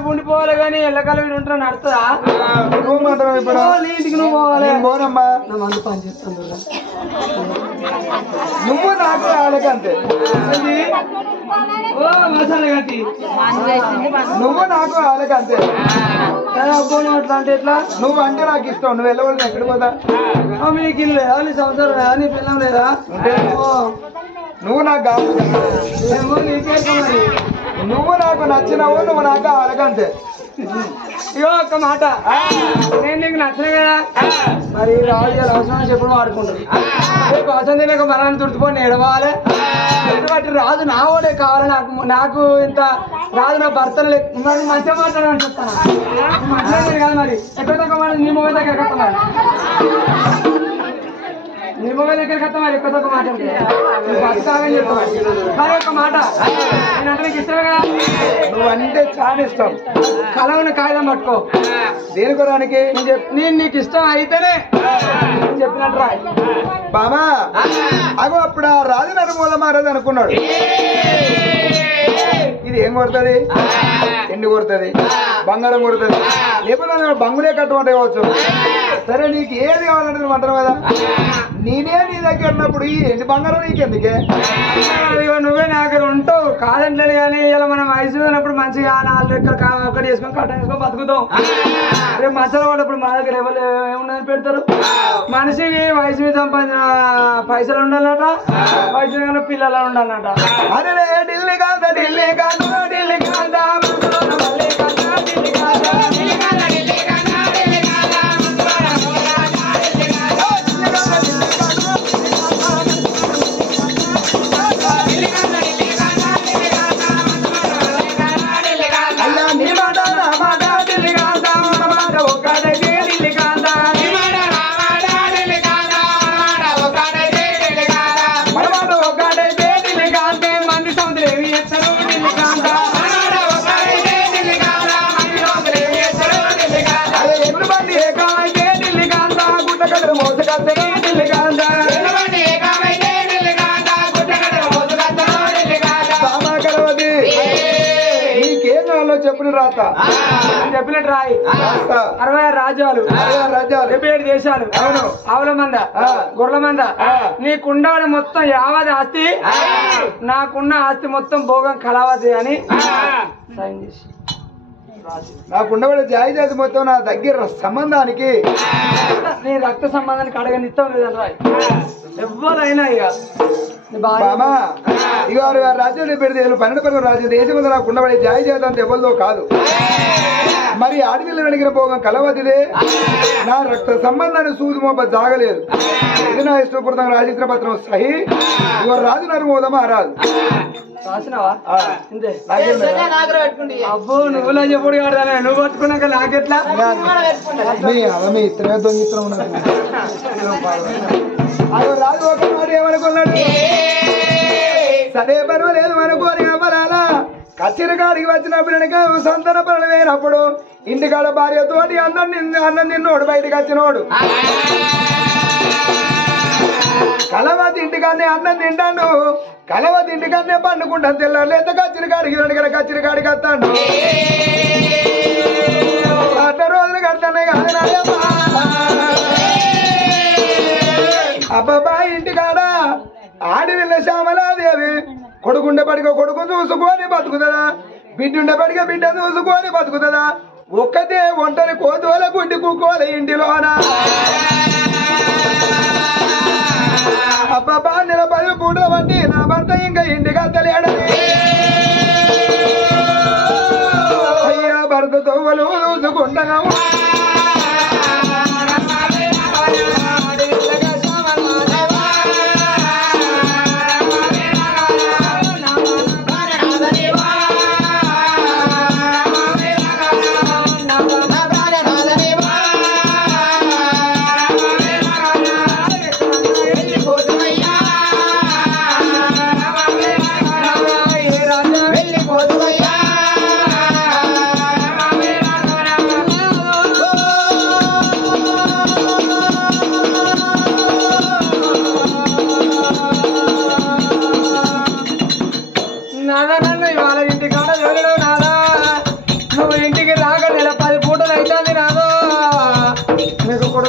రేపు ఉండిపోవాలి కానీ ఎల్లకాలం వీడు ఉంటా నడుతుందా ఇప్పుడు ఇంటికి నువ్వు పోవాలి పోనమ్మా మందు పని చేస్తాను నువ్వు నాకు ఆలకంతే ఓ మసాలా గట్టి నువ్వు నాకు ఆలకంతే అబ్బోను అట్లా అంటే ఎట్లా నువ్వు అంటే నాకు ఇష్టం నువ్వు వెళ్ళవలసి ఎక్కడ పోతా మీకు ఇల్లు లేదా నీ సంవత్సరం లేదా నీ పిల్లం లేదా నువ్వు నాకు కావాలి ఏమో నీకేక మరి నువ్వు నాకు నచ్చినావు నువ్వు నాకు ఆలకంతే ఇగో ఒక్క మాట నేను నీకు నచ్చిన కదా మరి రాజు గారు అవసరం చెప్పుడు వాడుకుంటారు కోసం తినక మరణాన్ని తుడిచిపోయి ఎడవాలి ఎందుకంటే రాజు నా ఓడే కావాలి నాకు ఇంత రాజు నా భర్తలు మంచిగా మాట్లాడాలని చెప్తాను మాట్లాడలేదు కదా మరి ఎక్కడ మాట నీ మొబైల్ దగ్గర కట్టమని నీ మొబైల్ దగ్గర కట్టా మరి ఎక్కువ తక్కువ మాట్లాడితే బతకాలని చెప్తాను మరి ఒక మాట నేనంటే నీకు ఇష్టమే కదా నువ్వు అంటే చాలా ఇష్టం కలవని కాగితం పట్టుకో దేనికోడానికి నేను నీకు ఇష్టం అయితేనే చెప్పినట్టు రాయి బామా అగో అప్పుడు ఆ రాజు నరుమూల మారదు అనుకున్నాడు ఇది ఏం కొడుతుంది ఎండు కొడుతుంది బంగారం కొడుతుంది లేకపోతే బంగులే కట్టమంటే కావచ్చు సరే నీకు ఏది కావాలంటే నువ్వు అంటారు కదా నేనే నీ దగ్గర ఉన్నప్పుడు ఈ ఎండు బంగారం నీకెందుకే నువ్వే నా దగ్గర ఉంటావు కాదంటలేదు కానీ ఇలా మనం వయసు ఉన్నప్పుడు మంచిగా 4 రెక్కలు ఒకటి వేసుకొని కట్ట వేసుకొని బతుకుతాం రేపు మసాలా పడ్డప్పుడు మా దగ్గర ఎవరు ఏమున్నదని పెడతారు మనిషికి వయసు మీద సంపాదించిన పైసలు ఉండాలట వయసు మీద పిల్లలు ఉండాలట అరే ఢిల్లీ కాదా ఢిల్లీ కాదా ఢిల్లీ కాదా చెప్పులు రాత చెప్పినట్టు రాయి 66 రాజ్యాలు 77 దేశాలు ఆవుల మంద గొర్రెల మంద నీకున్న మొత్తం యావది ఆస్తి నాకున్న ఆస్తి మొత్తం భోగం కలవది అని సైన్ చేసి నాకుండబడే జాయిదాది మొత్తం నా దగ్గర సంబంధానికి నీ రక్త సంబంధానికి అడగనిస్తాం లేదని రాయి ఎవరైనా ఇక రాజ్యంలో పెడితే 12 రాజ్యం దేశం మీద నాకు ఉండబడే జాయిదాది అంత ఎవరిదో కాదు మరి ఆడపిల్లలు అడిగిన భోగం కలవదిదే నా రక్త సంబంధాన్ని సూది మోప జాగలేదు ఇది నా ఇష్టపూర్తం రాజేంద్ర పత్రం సహి ఇవ రాజు నరుమోదం రాదు రాసినావా అబ్బో నువ్వు చెప్పుడు కాదా నువ్వు పట్టుకున్నాక నాకెట్లా మీ ఇతర దొంగిత్రం రాజు ఒక మాట ఏమనుకున్నాడు సరే పర్వాలేదు అనుకోని అవ్వాలా కచ్చిన కాడికి వచ్చినప్పుడు సంతాన పనులు వేసినప్పుడు ఇంటికాడ భార్యతోటి అన్నం తిన్నోడు బయటకు వచ్చినోడు కలవతి ఇంటికాన్నే అన్నం తింటాడు కలవతి ఇంటికాన్నే పండుకుంటాను తెల్లారు లేదా కచ్చిన కాడికి వెనక కచ్చిన కాడికి వస్తాడు 6 రోజులు కడతానే కానీ అబ్బాబా ఇంటికాడ ఆడివిల్ల శ్యామలాదేవి కొడుకుండేపడిగా కొడుకు చూసుకొని బతుకుతుందా బిడ్డుండేపడిగా బిడ్డ చూసుకొని బతుకుతుందా ఒక్కతే ఒంటరి కోతుల గుడ్డి కుక్కోల ఇంటిలోన అబ్బాబా నిలబడి పూట బట్టి నా భర్త ఇంకా ఇంటికి అత్తలేడని అయ్యా భర్త తవ్వలు చూసుకుంటా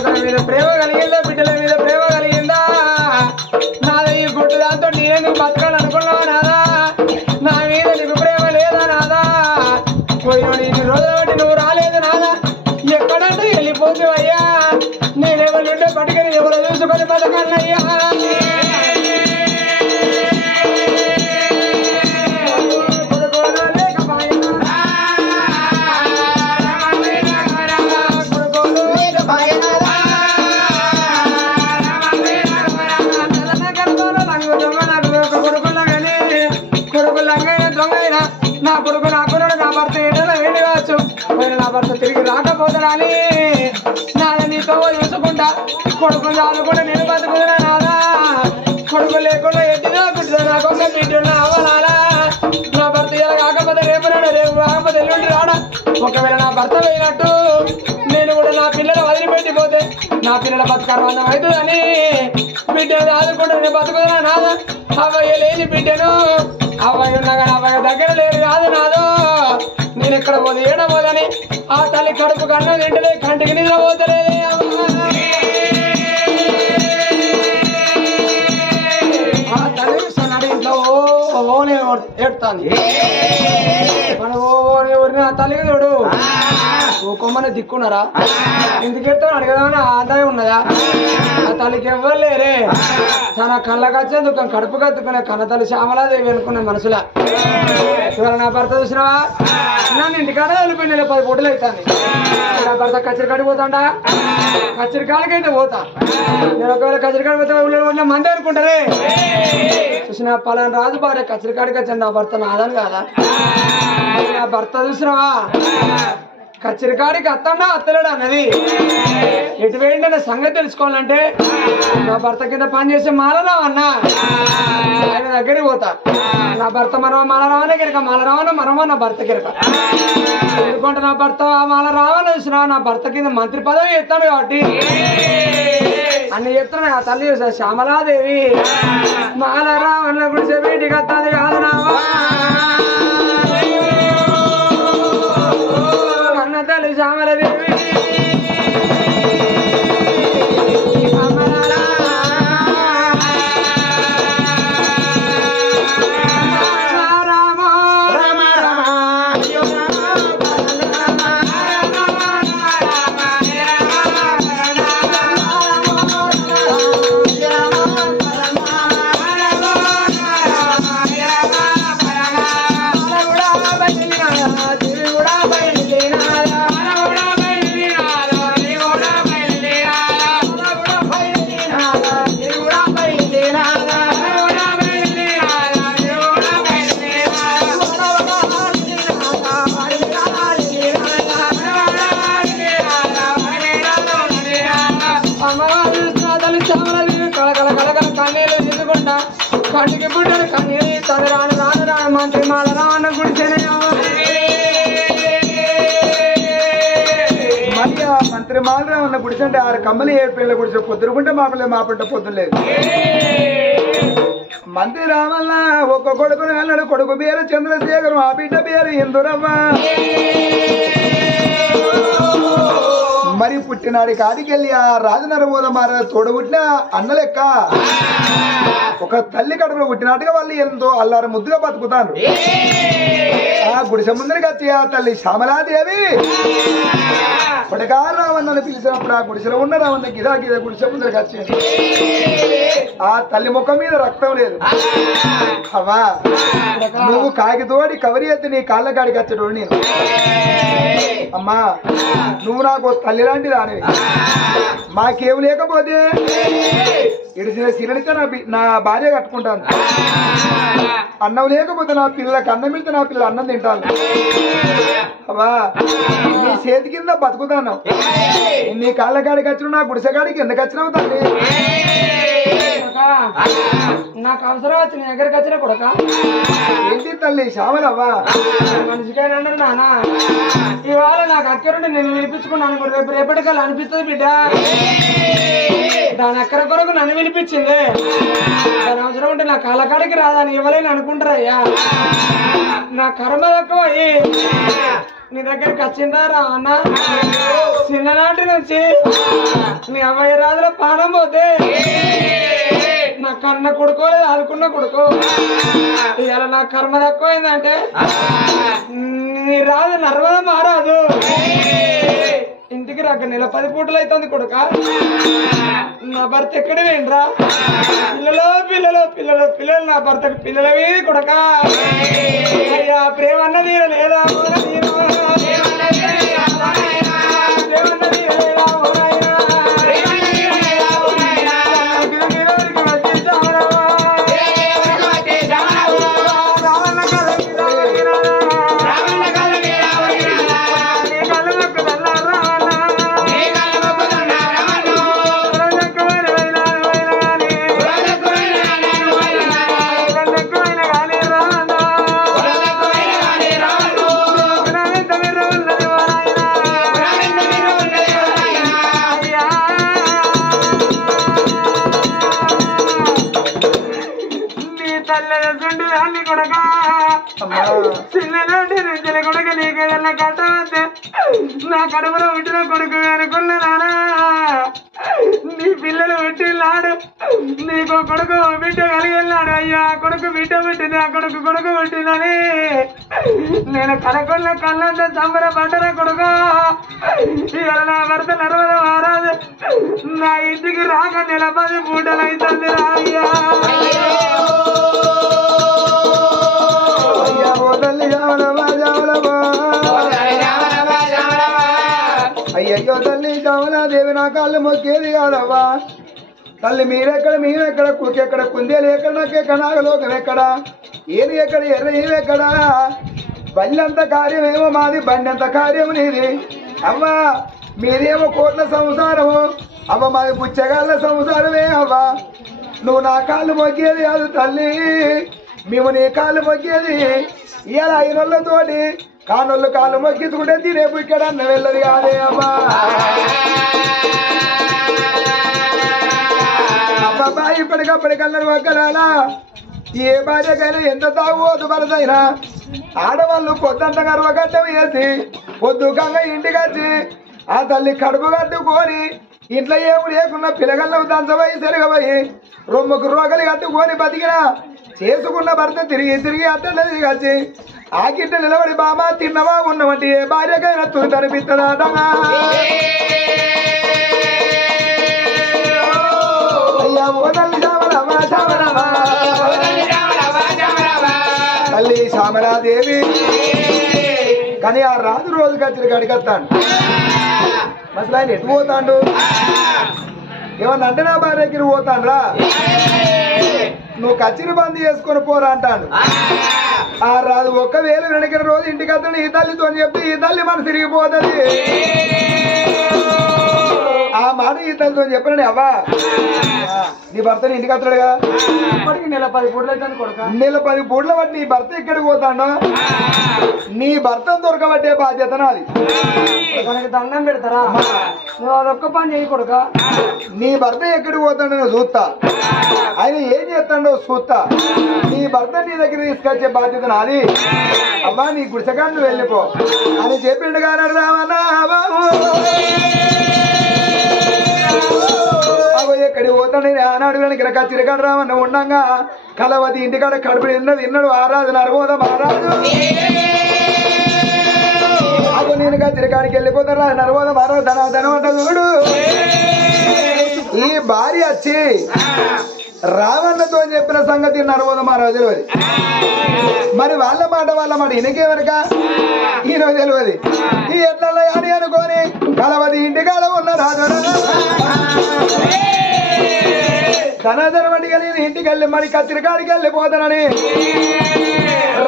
కొడుకుల మీద ప్రేమ కలిగిందా బిడ్డల మీద ప్రేమ కలిగిందా నాదా ఈ గుట్టు దాంతో నేనెందుకు బతకాలనుకున్నావు నాదా నా మీద నీకు ప్రేమ లేదా నాదా పోయినోడు ఇన్ని రోజులు బట్టి నువ్వు రాలేదు నాదా ఎక్కడంటే వెళ్ళిపోతావు అయ్యా నేనెవరుంటే పట్టుకొని ఎవరు చూసుకొని బతకాలయ్యా నా కొడుకు నా కొడుకు నా భర్త ఏదైనా వెళ్ళి కావచ్చు పోయిన నా భర్త తిరిగి రాకపోతానని నాన్న నీతో చూసుకుంటా కొడుకుని రాకుండా నేను బతుకుతున్నా నాదా కొడుకు లేకుండా ఎట్టినా కుట్టినా నాకొక బిడ్డ అవ్వాలా నా భర్త ఇలా కాకపోతే రేపు రాడా రేపు కాకపోతే ఎల్లుండి రాడా ఒకవేళ నా భర్త పోయినట్టు నేను కూడా నా పిల్లలు వదిలిపెట్టిపోతే నా పిల్లల బతుకర్వందం అవుతుందని బిడ్డను ఆదుకుంటా నేను బతుకుతున్నా నాదా అవ్వయ్య లేని బిడ్డను అవ్వయ్య ఉన్నా కానీ అవ్వయ్య దగ్గర లేరు కాదు నాదో నేను ఎక్కడ పోదు ఏడబోదని ఆ తల్లి కడుపు కన్నం తింటలే కంటికి నిద్ర పోతలేదే ఆ తల్లి సన్నడి ఇంట్లో ఓనే ఏడుతాంది మన ఓని ఆ తల్లికి చూడు ఊకొమ్మని దిక్కున్నారా ఎందుకు ఎడతావు అడగదామని ఆదాయం ఉన్నదా ఆ తల్లికి ఎవ్వరు లేరే తన కళ్ళకచ్చే దుఃఖం కడుపు కత్తుకునే కన్న తల్లి శ్యామలాదేవి అనుకునే మనసులా ఇవాళ నా భర్త చూసినావా నన్ను ఇంటికాడ వెళ్ళిపోయి 10 పూటలు అవుతాను నా భర్త కచ్చరికాడికి పోతాడా కచ్చరికాడికైతే పోతా నేను ఒకవేళ కచ్చరికాడికి పోతే ఊళ్ళో మంది అనుకుంటారే చూసిన పలానా రాజు భార్య కచ్చరికాడికి వచ్చాను నా భర్త నాదని కాదా నా భర్త చూసినావా కచ్చరికాడికి అత్తన్నా అత్తలేడు అన్నది ఎటు వేయండి అనే సంగతి తెలుసుకోవాలంటే నా భర్త కింద పని చేసే మాలరావు అన్నా ఆయన దగ్గరికి పోతా నా భర్త మనం మాలరావనే కిరక మాలరావన మనమో నా భర్త కిరక ఎందుకంటే నా భర్త మాలరావని చూసినా నా భర్త కింద మంత్రి పదవి ఎత్తాడు కాబట్టి అన్ని చెప్తున్నా ఆ తల్లి చూసా శ్యామలాదేవి మాలరావన్న గుడిసే బయటికి వస్తుంది కాదు నావా తల్లి శ్యామలదేవి కంటికి పుట్టాడు కన్నీరు తను రాను రాను రాను మంత్రి మాల రావన్న గుడిసేనయ్యా మరి ఆ మంత్రి మాలరావు ఉన్న గుడిసె అంటే 6 కమ్మలు 7 పిల్లల గుడిసె పొద్దురుకుంటే మా పిల్లలు మా పంట పొద్దు లేదు మంత్రి రామల్ల ఒక్క కొడుకును వెళ్ళాడు కొడుకు పేరు చంద్రశేఖరం ఆ బిడ్డ పేరు ఇందురవ్వ మరి పుట్టినాడి కాడికెళ్ళి ఆ రాజనరమూల మార తోడబుట్టిన అన్న లెక్క ఒక తల్లి కడుపులో పుట్టినట్టుగా వాళ్ళు ఎంతో అల్లారు ముద్దుగా బతుకుతారు ఆ గుడిసె ముందరికి వచ్చి ఆ తల్లి శ్యామలాదేవి కొడగా రావణ్ణని పిలిచినప్పుడు ఆ గుడిసెలో ఉన్న రావణ గిదా గిదా గుడిసె ముందరికి వచ్చి ఆ తల్లి ముఖం మీద రక్తం లేదు అవ్వా నువ్వు కాకితోడి కవరి ఎత్తి నీ కాళ్ళ కాడికి వచ్చేటోడు నేను అమ్మా నువ్వు నాకు తల్లి లాంటి దానివి మాకేం లేకపోతే ఇడిసిన సిరనితో నా భార్య కట్టుకుంటాను అన్నం లేకపోతే నా పిల్లలకు అన్నం వెళ్తే నా పిల్లలు అన్నం తింటాను అవ్వా నీ చేతి కింద బతుకుతాను నీ కాళ్ళ కాడికి వచ్చిన నా గుడిసె కాడికి ఎందుకు వచ్చినావు తల్లి నాకు అవసరం వచ్చి నీ దగ్గరికి వచ్చిన కొడక ఏంటి తల్లి శ్యామలవ్వా మనిషికైనా నాన్న ఇవాళ నాకు అక్కరుండి నేను వినిపించుకున్నాను రేపు రేపటికల్లా అనిపిస్తుంది బిడ్డ దాని అక్కర కొరకు నన్ను వినిపించింది దాని అవసరం ఉంటే నా కాళ్ళకాడికి రాదని ఇవ్వలేని అనుకుంటారయ్యా నా కర్మ తక్కువ నీ దగ్గరికి వచ్చిందా రా అన్న చిన్ననాటి నుంచి నీ అమ్మాయి రాజుల పానం పోతే నా కన్న కొడుకోలేదు అనుకున్న కొడుకో ఇవాళ నా కర్మ తక్కువైందంటే నీ రాజు నర్మద మారాదు ఇంటికి రాక నెల 10 పూటలు అవుతుంది కొడుక నా భర్త ఎక్కడ వేయండిరా పిల్లలు నా భర్తకు పిల్లలవి కొడుక అయ్యా ప్రేమ అన్నది లేదా చిన్ననాటి నుంచి కొడుక నీకేదన్నా కట్టవద్దే నా కడుపులో పుట్టిన కొడుకు అనుకున్నానా నీ పిల్లలు పుట్టినాడు నీకు కొడుకు బిడ్డ కలిగినాడు అయ్యా కొడుకు బిడ్డ పుట్టింది ఆ కొడుకు పుట్టిందని నేను కనకొన్న కళ్ళంతా సంబర పడ్డన కొడుకు ఇవాళ నా భర్త నర్మద మారాదు నా ఇంటికి రాక నెల 10 పూటలు అవుతుంది అయ్యా అయ్యయ్యో తల్లి శ్యామలాదేవి నా కాళ్ళు మొక్కేది కాదవ్వా తల్లి మీరెక్కడ కుకెక్కడ కుందేలు ఎక్కడ నాకెక్కడ నాగలోకం ఎక్కడ ఏది ఎక్కడ ఎర్ర ఏవెక్కడ బల్లంత కార్యమేమో మాది బండంత కార్యము నీది అవ్వా మీదేమో కోట్ల సంసారము అవ్వ మాది బుచ్చగాళ్ళ సంసారమే అవ్వా నువ్వు నా కాళ్ళు మొక్కేది కాదు తల్లి మేము నీ కాళ్ళు మొక్కేది ఇవాళ అయినోళ్ళతోటి కానోళ్ళు కాళ్ళు మొక్కించుకుంటే తినేపు ఇక్కడ అన్న వెళ్ళదు కాదే అమ్మా అబ్బా ఇప్పటికప్పటికన్నారు ఒక్కరాలా ఏ భార్యకైనా ఎంత తాగుబోతు భరతైనా ఆడవాళ్ళు పొద్దంత గర్వగడ్డం వేసి పొద్దుకంగా ఇంటికి వచ్చి ఆ తల్లి కడుపు కట్టుకొని ఇంట్లో ఏమి లేకున్నా పిల్లగల్లం దంచబోయి సరిగబోయి రొమ్ముకు రోగలు కట్టుకొని బతికినా చేసుకున్న భర్త తిరిగి అట్టలేదు వచ్చి ఆ గిట్ట నిలబడి బామా తిన్నవా ఉన్నవంటి ఏ భార్యకైనా తుది అనిపిస్తుందట అయ్యా ఓ తల్లి తల్లి శ్యామలాదేవి కానీ ఆ రాజు రోజు కచ్చిరికి అడిగత్తాడు అసలు ఆయన ఎటు పోతాడు ఏమన్నా అంటే నా భార్య దగ్గర పోతాను రా నువ్వు కచ్చిరి బంద్ చేసుకొని పోరా అంటాడు ఆ రాజు ఒక్కవేళ వెనకిన రోజు ఇంటికి అతను ఈ తల్లితో చెప్పి ఈ తల్లి మన తిరిగిపోతుంది ఆ మాట ఈ తల్లితో చెప్పినాడు అవ్వా నీ భర్తని ఇంటికి అతడుగా ఇప్పటికి నెల 10 పూటలు అవుతుంది కొడుక నెల 10 పూటల బట్టి నీ భర్త ఎక్కడికి పోతాడో నీ భర్తను దొరకబట్టే బాధ్యత నాది మనకి దండం పెడతారా నువ్వు అదొక్క పని చేయి కొడుక నీ భర్త ఎక్కడికి పోతాడో నేను చూస్తా ఆయన ఏం చేస్తాడో చూస్తా నీ భర్త నీ దగ్గర తీసుకొచ్చే బాధ్యత నాది అమ్మా నీ గుడిసెకాడు నువ్వు వెళ్ళిపో అని చెప్పిండు గారు రావన్నా అగో ఎక్కడికి పోతాడు ఆనాడు వెనక కచ్చిరికాడు రావన్న ఉండగా కలవతి ఇంటికాడ కడుపు తిన్నాడు ఆరాధన అరబోద మహారాజు అగో నేను కచ్చిరికాడికి వెళ్ళిపోతాను నరబోద మహారాజు ధనం అంట చూడు ఈ భార్య వచ్చి రావణతో చెప్పిన సంగతి నరబోద మహారాజు తెలియదు మరి వాళ్ళ మాట ఈయనకేమనక ఈయన తెలియదు ఈ ఎట్లా అని అనుకోని కలవతి ఇంటికాడ ఉన్న రాజు ధనాధనం వంటికెళ్ళి ఇంటికి వెళ్ళి మరి కత్తిరికాడికి వెళ్ళిపోతానని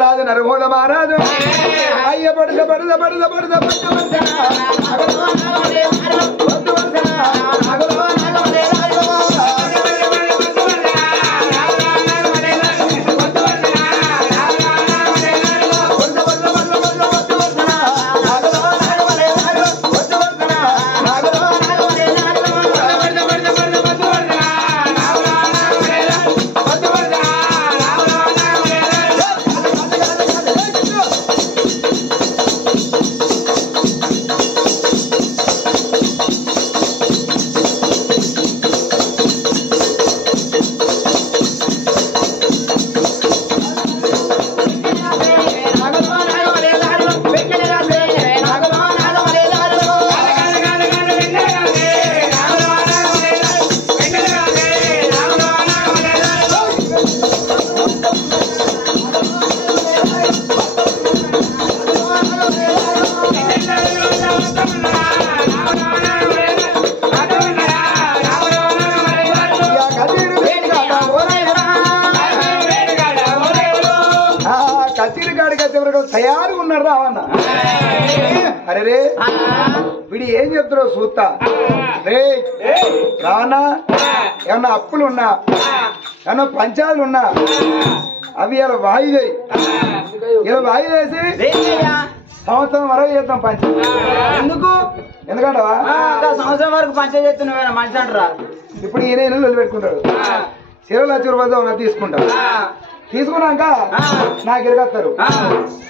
రాజు నరబోద మహారాజు అయ్య పడుద తయారుగా ఉన్నాడు రావన్న. అరే రే వీడు ఏం చెప్తారో చూస్తా. రే రావన్నా ఏమన్నా అప్పులు ఉన్నా ఏమన్నా పంచాలు ఉన్నా అవి ఇలా వాయిదాయి ఇలా వాయిదేసి సంవత్సరం వరకు చేద్దాం పంచాయతీ. ఎందుకు ఎందుకంటవా సంవత్సరం వరకు పంచాయతీ చేస్తున్నావు మంచి అంటారా? ఇప్పుడు ఈయన ఇల్లు పెట్టుకుంటాడు. 20,00,000 తీసుకుంటాడు. తీసుకున్నాక నాకు ఎరగస్తారు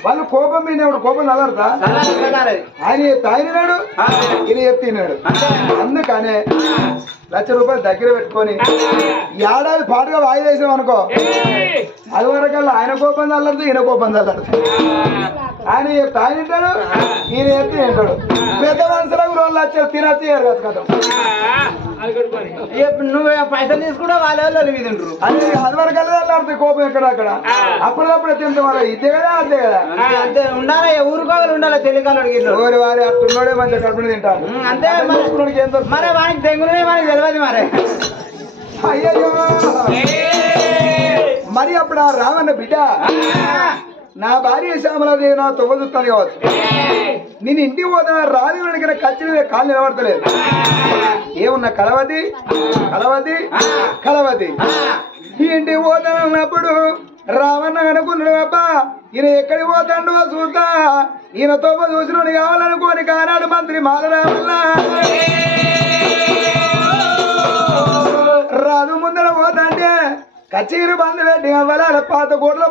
వాళ్ళు. కోపం మీద కోపం నల్లరుతా ఆయన తాగినాడు ఈయన చెప్తున్నాడు. అందుకనే ₹1,00,000 దగ్గర పెట్టుకొని ఏడాది పాటుగా వాయిదా వేసాం అనుకో, అది వరకల్లా ఆయన కోపం చల్లరుతుంది ఈయన కోపం చల్లరుతుంది. ఆయన తాగినాడు ఈయన చెప్తే తింటాడు. పెద్ద మనుషులకు ₹2,00,000 తినచ్చు ఎరగచ్చు కదా. నువ్వు పైసలు తీసుకుంటే వాళ్ళ తింటారు. అది వరకల్లా చల్లారుతుంది కోపం ఎక్కడ అక్కడ. అప్పుడప్పుడే తింటాం వాళ్ళ ఇదే కదా అంతే కదా. అంతే ఉండాలి, ఊరుకోవాలి ఉండాలి. తెలియకాలు ఓరి వారి అట్టున్నాడే మంచిగా కడుపుని తింటారు. అంతే మరి వానికి తెంగునే మనకి తెలియదు మరి. అయ్యో మరి అప్పుడు ఆ రామన్న బిడ్డ నా భార్య శ్యామలాదేవి నా తొవ్వ చూస్తాను కావచ్చు. నేను ఇంటికి పోతున్నా రాజు అడిగిన ఖర్చు కాళ్ళు నిలబడతలేదు. ఏమున్నా కలవది కలవది కలవది. ఇంటికి పోతానన్నప్పుడు రావన్న అనుకున్నాడు అబ్బా ఈయన ఎక్కడికి పోతాడో చూద్దా, ఈయన తొవ్వ చూసిన కావాలనుకోని కానాడు మంత్రి మాలరామల్ల రాజు ముందర పోతాంటే కచీరు బంధు పెట్టి అవ్వాల పాత గోడల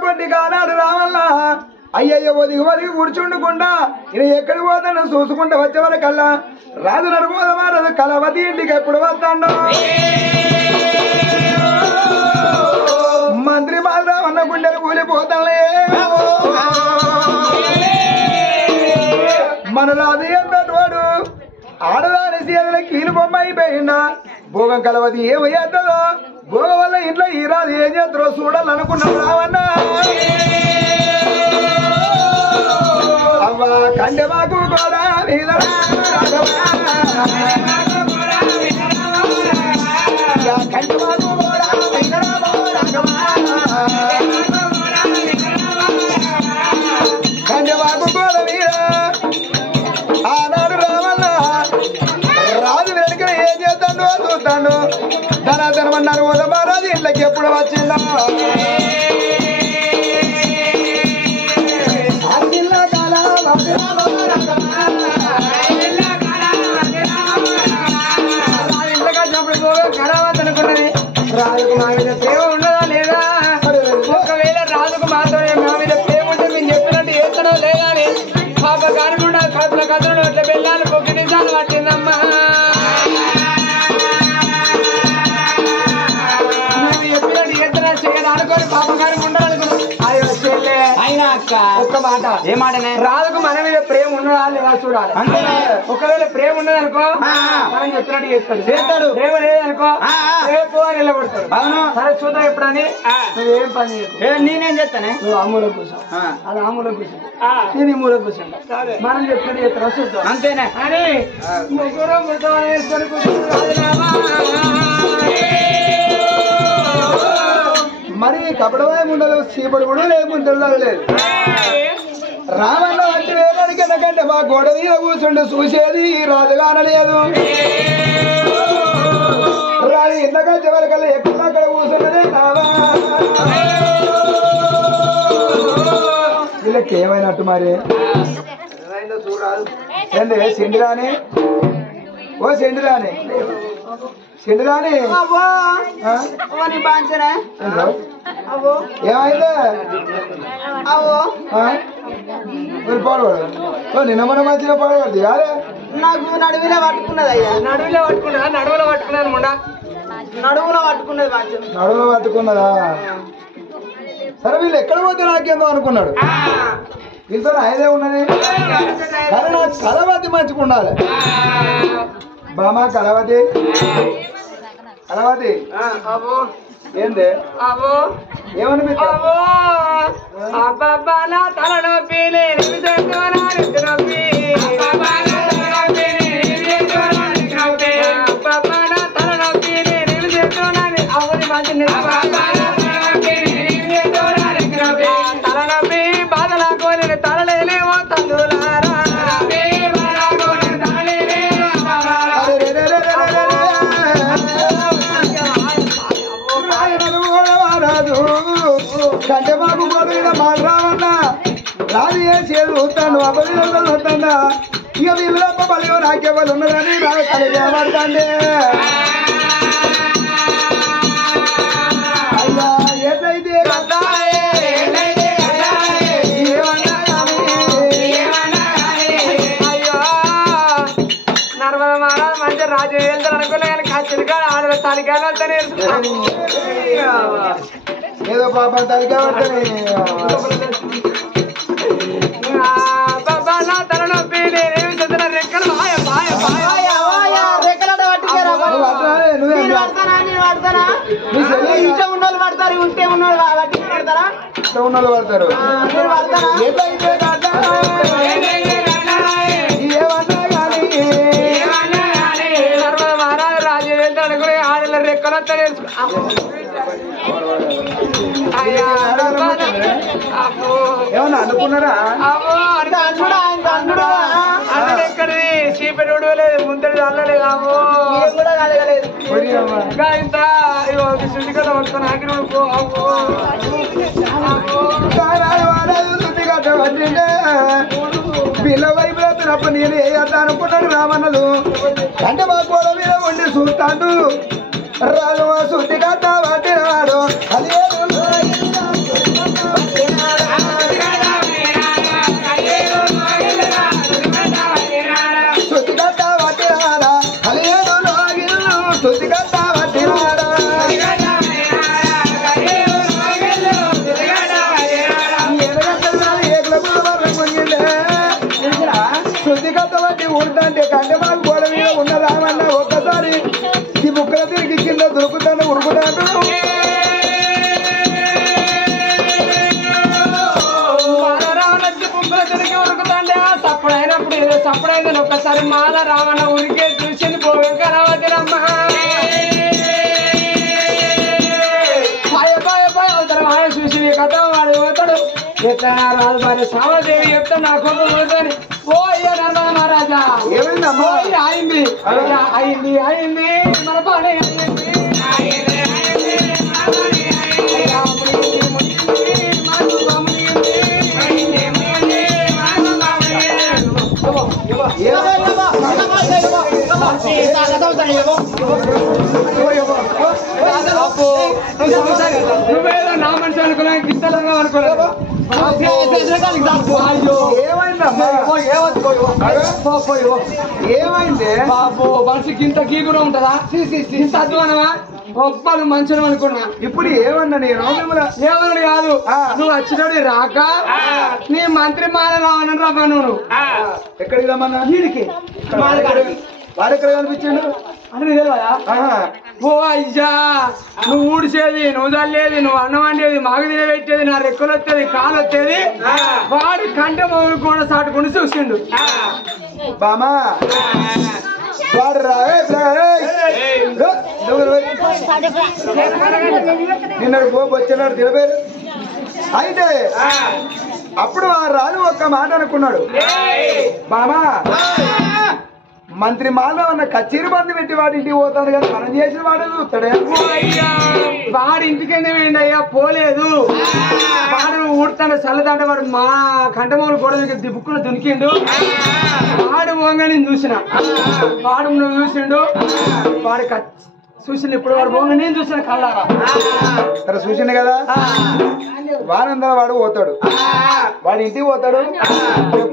పండి కానాడు రావల్ల. అయ్యయ్య ఒదిగి కూర్చుండకుండా ఈయన ఎక్కడికి పోతాడో చూసుకుంటూ వచ్చేవరకల్లా రాజు నడుపోదమారదు కలవతి ఇంటికి ఎప్పుడు వస్తాడో మంత్రి బాలరావు అన్న గుండెలు కూలిపోతాలే. మన రాజు ఎంతవాడు ఆడదాని సీదల కీలు బొమ్మ అయిపోయిందా భోగం కలవది ఏమయ్యేస్తుందో భోగం వల్ల ఇంట్లో ఈ రాజు ఏం చేస్తారో చూడాలనుకున్నాడు రావన్నా. అవ్వ కండెమాకు కూడా కండెమాకు కూడా కండెమాకు కూడా మీద ఆనాడు రావల్ల రాజు వెనుకన ఏం చేస్తాడో చూస్తాడు. ధనాధనమన్నారు ఉదమారాజు ఇంట్లోకి ఎప్పుడు వచ్చిందో రాజుకు మా మీద ప్రేమ ఉండదా లేదా? ఒకవేళ రాజుకు మాతో మా మీద ప్రేమ ఉంటే మేము చెప్పినట్టు చేస్తాడో లేదా అని పాప కానుకుండా కడుపుల కథలు అట్లా వెళ్ళాలి. 1 నిమిషాలు పట్టిందమ్మా. మేము చెప్పినట్టు చేస్తున్నా చేయదు అనుకోని పాప కానుకుండా అనుకున్నాం. అయ్యో చెల్లె అయినా అక్క ఒక్క మాట ఏమాటనే రాజుకు మన మీద ప్రేమ ఉండదా లేదా చూడాలి. అంతే ఒకవేళ ప్రేమ ఉండదనుకో మనం చెప్పినట్టు చేస్తాడు. ప్రేమ లేదనుకో రేపు అని నిలబడతాడు. అవును సరే చూద్దాం ఎప్పుడని నువ్వేం పని చేయకు. నేనేం చేస్తానే నువ్వు ఆ మూల కూర్చో, అది ఆ మూల కూర్చో, నేను ఈ మూల కూర్చుంటా. మనం చెప్పినట్టు చేస్తాను చూద్దాం అంతేనే అని ముగ్గురు వేసుకొని మరి కపడమే ఉండదు చీపడు కూడా లేకుంటుండదు లేదు. రామన్న వంటి వేలానికి ఎందుకంటే మా గోడ మీద కూర్చుండి చూసేది రాజుగానలేదు. రాని ఇంతగా చివరికల్లా ఎక్కడక్కడ కూర్చున్నదే రావా. వీళ్ళకి ఏమైనట్టు మరి ఏంటి సెండిరాని ఓ సెండిరాని సెండిరాని ఏమైందే పాడవాడు నిన్న మన మధ్యలో పాడబడుతుంది కాదే. నాకు నడువులో పట్టుకున్నది అయ్యా. నడువులో పట్టుకున్నదా? నడువులో పట్టుకున్నది ముండా నడువులో పట్టుకున్నది నడువులో పట్టుకున్నదా? సరే వీళ్ళు ఎక్కడ పోతే నాకేందో అనుకున్నాడు. వీళ్ళతో ఐదే ఉన్నది కానీ నాకు కలవతి మంచిగా ఉండాలి. బామా కలవతి కలవతి ఏంది ఏమనిపిస్తుంది? తలనొప్పి తలనొప్పి చూస్తాను అపవిత్రంగా వస్తాడా ఇక వీళ్ళు తప్ప బలియో నాకెవరు ఉన్నదని నాకు కలిగే పడతాండే అయ్యా ఏదైతే మంచి రాజు వెళ్తారు అనుకున్నా కానీ ఖచ్చితంగా ఆడల తలికాయలు అంతా ఏదో పాపం తలిగా తల నొప్పి నేనేమి చెప్తున్నా రెక్కలు ఉన్నోళ్ళు పడతారు ఉంటే ఉన్నోళ్ళు పడతారా ఉన్నోళ్ళు పడతారు రాజు వెళ్తాడు అనుకుని ఆడల రెక్కలు అంతా ఏమన్నా అనుకున్నారా ఎక్కడి చీపెట్టు లేదు ముందడు అల్లలేదు అమ్మో కూడా కలగలేదు ఇంత శుద్ధిగత పట్టుకుని ఆగి పిల్ల వైపు వెళ్తున్నప్పుడు నేను ఏ అర్థం అనుకున్నాడు రామన్నలు అంటే మా గోడ మీద ఉండి చూస్తాడు రాజు శుద్ధి కట్ట పట్టినాడు అదే శుద్ధి కట్ట పట్టినాడా కలియేడు శుద్ధి కట్ట పట్టినాడా శుద్ధి కట్ట పట్టి ఉడుతుంటే కంటే మాకు గోడ మీద ఉన్న రామన్న ఒక్కసారి ఈ ముక్కల తిరిగి కింద దొరుకుతాను ఉరుకుతాడు ముక్కల తిరిగి ఉరుకుతాండే తప్పుడైనప్పుడు ఏదో తప్పుడైందని ఒక్కసారి మాల రావణ ఉరికే చూసింది పోవే కరావతిరమ్మా అవుతారు చూసి కథ వాడు పోతాడు ఎట్లా రాదు మరి సామదేవి చెప్తా నా కొడుకు పోతాను ఓ అయ్యా నర్మదా మహారాజా ఏమైందమ్మా అయింది అయింది అయింది మన పని అయింది నువ్వేదో నా మనిషి అనుకున్నా గిట్టలంగా అనుకోలేదు ఏమైంది బాబు మనిషికి ఇంత గీగురం ఉంటుందా ఇంత అధ్వానమా గొప్పలు మంచిగా అనుకున్నా ఇప్పుడు ఏమన్నా నేను ఏమన్నాడు కాదు నువ్వు వచ్చినోడి రాక నీ మంత్రి మాల రావనని రమ్మా నువ్వు ఎక్కడికి రమ్మన్నా వీడికి వాడు ఎక్కడ కనిపించాడు అని తెలియదా ఓ అయ్యా నువ్వు ఊడిసేది నువ్వు చల్లేది నువ్వు అన్నం వండేది మాకు తినబెట్టేది నా రెక్కలు వచ్చేది కాలు వచ్చేది వాడి కంటే మొగుడు కూడా సాటుకుని చూసిండు బామా వాడు నిన్నడు పోపు వచ్చేనాడు తెలిపారు అయితే అప్పుడు ఆ రాజు ఒక్క మాట అనుకున్నాడు బామా మంత్రి మాధవ్ అన్న కచేరి బంధు పెట్టి వాడి ఇంటికి పోతాడు కదా మనం చేసిన వాడు చూస్తాడే వాడి ఇంటికి ఎందుకు అయ్యా పోలేదు వాడు ఊడుతాడు చల్లదంటే వాడు మా కంటమూలు గొడవ దిబ్బుకుని దునికిండు వాడు పోగా నేను చూసిన వాడు నువ్వు చూసిండు వాడి చూసిన ఇప్పుడు వాడు పోగా నేను చూసిన కళ్ళారా సరే చూసిండు కదా వారందరూ వాడు పోతాడు వాడి ఇంటికి పోతాడు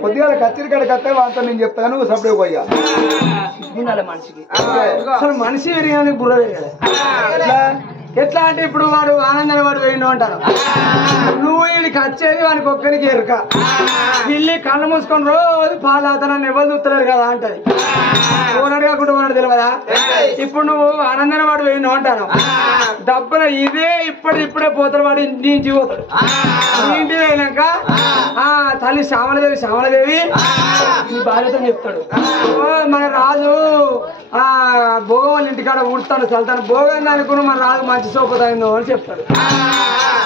కొద్దిగా కచేరి కాడ కట్టే వాడితో నేను చెప్తాను నువ్వు సపరేట్ పోయా ఉండాలి మనిషికి అసలు మనిషి ఎరిగానికి బుర్ర ఎట్లా ఎట్లా అంటే ఇప్పుడు వాడు ఆనందాన్ని వాడు వేయండు అంటారు నువ్వు వీళ్ళకి వచ్చేది వానికి ఒక్కరికి ఎరుక వీళ్ళు కళ్ళు మూసుకొని రోజు పాలు అవుతానని ఎవరు చూస్తలేరు కదా అంటది ఓనడు కాకుండా ఓనడు తెలియదా ఇప్పుడు నువ్వు ఆనందాన్ని వాడు వేయండు అంటాను డబ్బున ఇదే ఇప్పుడే పోతాడు వాడు ఇంటి నుంచి పోతాడు ఇంటికి పోయినాక తల్లి శ్యామలదేవి నీ బాధ్యత చెప్తాడు మన రాజు భోగం వాళ్ళ ఇంటికాడ ఊడుతాను చల్తాను భోగం అనుకుని మన రాజు మంచి సోపతాయిందో అని చెప్తాడు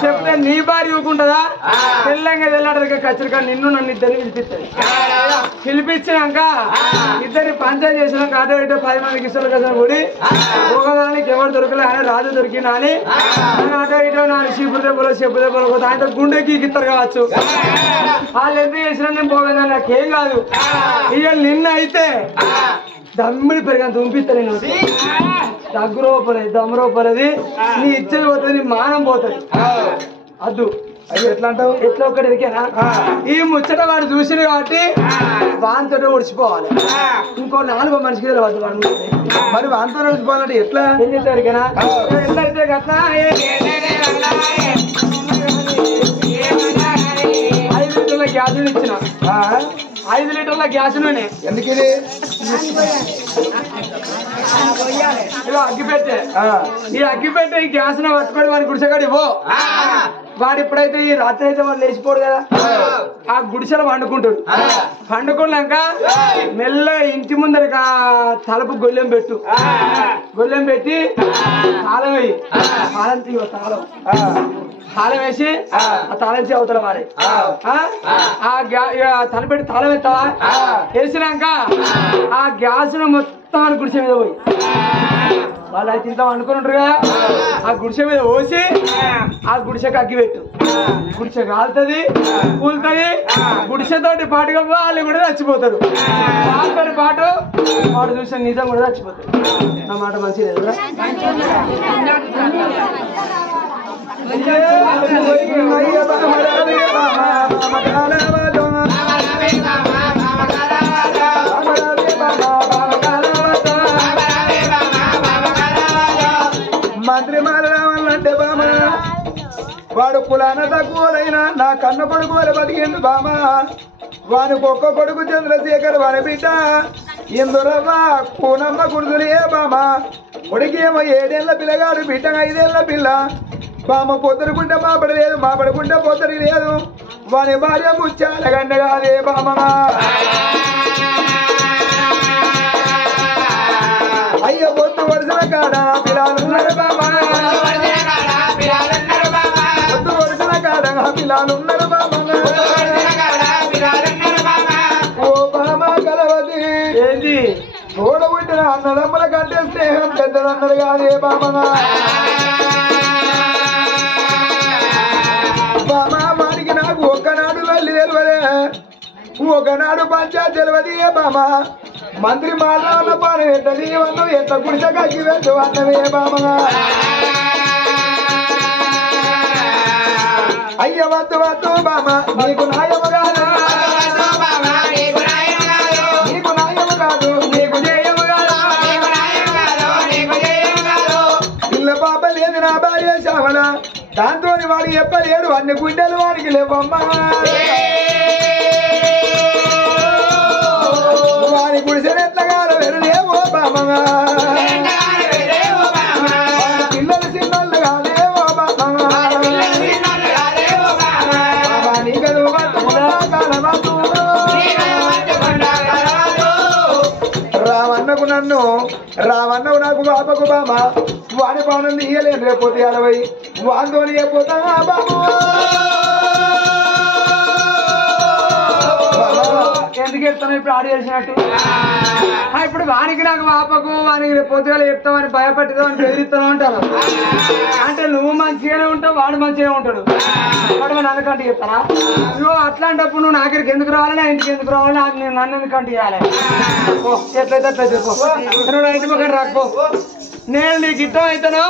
చెప్తే నీ భార్య ఊకుంటుందా? తెల్లంగా తెల్లాడక ఖచ్చితంగా నిన్ను నన్ను ఇద్దరిని పిలిపిస్తుంది. పిలిపించినాక ఇద్దరిని పంచాయతీ చేసినాక అటు ఇటు 10 మందికి ఇష్టం కదా కూడి ఒకదానికి ఎవరు దొరకలే అని రాజు దొరికినా అని అటు ఇటు నాలుగు చెప్పులు దెబ్బలు ఆయన గుండెకి ఇస్తారు కావచ్చు. వాళ్ళు ఎంత చేసినా నేను పోగేదాన్ని నాకేం కాదు. ఇక నిన్న అయితే దమ్మిడి పెరిగంత ఉంపిస్తా నేను. దగ్గు రూపలేదు దమ్ము రూపలేదు. నీ ఇచ్చేది పోతుంది, నీ మానం పోతుంది. అద్దు అయ్యో ఎట్లా అంటావు? ఎట్లా ఒక్కటి ఎరికేనా? ఈ ముచ్చట వాడు చూసింది కాబట్టి వానితో ఒడిచిపోవాలి. ఇంకో 4 మనిషికి తెలియదు వాడు. మరి వాంతో నడిచిపోవాలంటే ఎట్లా? ఏం చెప్తారు ఎరికేనా? ఎట్లయితే గట్లా 5 లీటర్ల గ్యాస్ ఇచ్చిన. 5 లీటర్ల గ్యాస్ నూనె ఎందుకు ఇది? ఇలా అగ్గిపెట్టే. ఈ అగ్గిపెట్టే ఈ గ్యాస్ ను పట్టుకొని వాడి గుడిసెకాడి పో. వాడు ఇప్పుడైతే ఈ రాత్రి అయితే వాడు లేచిపోడు కదా, ఆ గుడిసెలో పండుకుంటాడు. పండుకున్నాక మెల్ల ఇంటి ముందర తలుపు గొల్లెం పెట్టు. గొల్లెం పెట్టి తాళం వేయి. తాళం తీయ తాళం తాళం వేసి ఆ తాళం చే అవుతాడు వారి. తలుపు పెట్టి తాళం ఎత్తావా? వేసినాక ఆ గ్యాస్ ను మొత్తం అని గుడిసె మీద పోయి వాళ్ళు అయితే ఇంత అనుకుని ఉంటారు కదా, ఆ గుడిసె మీద పోసి ఆ గుడిసెకి అగ్గి పెట్టు. గుడిసె కాలుతుంది, కూలుతుంది. గుడిసెతోటి పాటుగా వాళ్ళు కూడా చచ్చిపోతారు. వాళ్ళతో పాటు వాడు చూసిన నిజం కూడా చచ్చిపోతారు. నా మాట మంచిది కదా? మంత్రి మారడామన్నంటే బామ వాడు కులాన తక్కువైనా నా కన్న కొడుకు వారు బతికిండు బామ. వానికి ఒక్క కొడుకు చంద్రశేఖర్ వారి బిడ్డ ఇందురవ్వ కూనమ్మ కుడుదులే బామ. కొడుకేమో 7 ఏళ్ల పిల్లగాడు, బిడ్డ 5 ఏళ్ల పిల్ల. బామ పొద్దురుకుంటే మాపడలేదు, మాపడుకుంటే పొద్దురు లేదు. వాని భార్య ముచ్చాల గండగాదే బామ. అయ్యో పొద్దు వరుసల కాడ పిల్లలున్నారు బామ. పొద్దు వరుసల కాడ పిల్లలున్నారు బామ. ఓ బామ కలవది ఏంది తోడబుట్టిన అన్నదమ్ముల కంటే స్నేహం పెద్దదన్నారు కాదే బామ. బామ వానికి నాకు ఒక్కనాడు వెళ్ళి తెలియదే, ఒకనాడు పంచాయతీ తెలియదు ఏ బామ. మంత్రి మాట్లాడ పాన ఎట్టది అన్నం ఎంత గుడిసెకి వెళ్తూ అన్నవే బామ. అయ్య వద్దు వద్దు బామ నీకు న్యాయము కాదు, నీకు న్యాయము కాదు, నీకు జయము కాదు. ఇళ్ళ పాప లేదు నా భార్య శ్యామల, దాంతో వాడు చెప్పలేడు అన్ని గుండెలు వాడికి లేవమ్మా. వాడి గుడిసెలు ఎట్లగాలో వెరలేవో బామ. పిల్లలు చిన్నోళ్ళు కాలేవో బామ. నీకదు రావన్నకు నన్ను, రావన్నకు నాకు బాపకు బామ. వాడి పానం తీయలేదు రేపోతే 60 వాంతో పోతా బాబు. ఎందుకు చెప్తాను ఇప్పుడు ఆడి చేసినట్టు? ఇప్పుడు వానికి నాకు వాపకు వానికి రేపు పొద్దుగా చెప్తామని భయపెట్టుదామని బెదిరిస్తాను అంటారు. అంటే నువ్వు మంచిగానే ఉంటావు, వాడు మంచిగానే ఉంటాడు. వాడు నన్నుకంటే చెప్తారా? నువ్వు అట్లాంటప్పుడు నువ్వు నాకెరికి ఎందుకు రావాలి, నా ఇంటికి ఎందుకు రావాలి, నాకు నేను నన్ను ఎందుకంటే ఇవ్వాలి? ఎట్లయితే అట్లా చెప్పు. నువ్వు నా ఇంటి పక్కన రాకపో. నేను నీకు ఇష్టం అయితేనో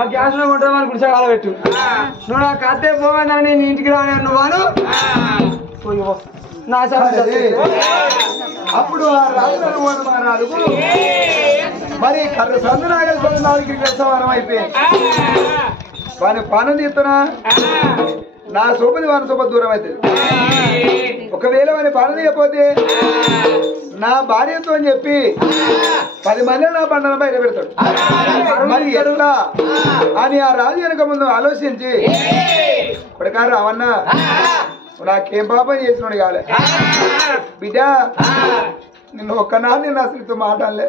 ఆ గ్యాస్ లో ఉంటుంది మన గుడిసె కాలబెట్టు. నువ్వు నాకు అత్తే పోగానే నేను ఇంటికి రాను నువ్వాను పోయిపో. నా అప్పుడు ఆ రాజులను మహారాజుకు మరి కర్ర సందునాగేశ్వరం 4 క్రికెట్ అయిపోయింది. వాని పానం తీస్తున్నా నా సోపది వాని సోపతి దూరం అవుతుంది. ఒకవేళ వాని పానం తీయకపోతే నా భార్యతో అని చెప్పి 10 మంది నా పంటను బయట పెడతాడు. మరి ఎట్లా అని ఆ రాజు వెనక ముందు ఆలోచించి కొడుకారు రావన్నా నాకేం పాపం చేసినాడు కాలే బిడ్డ, నిన్ను ఒక్కనాడు నేను అసలు మాట్లాడలే.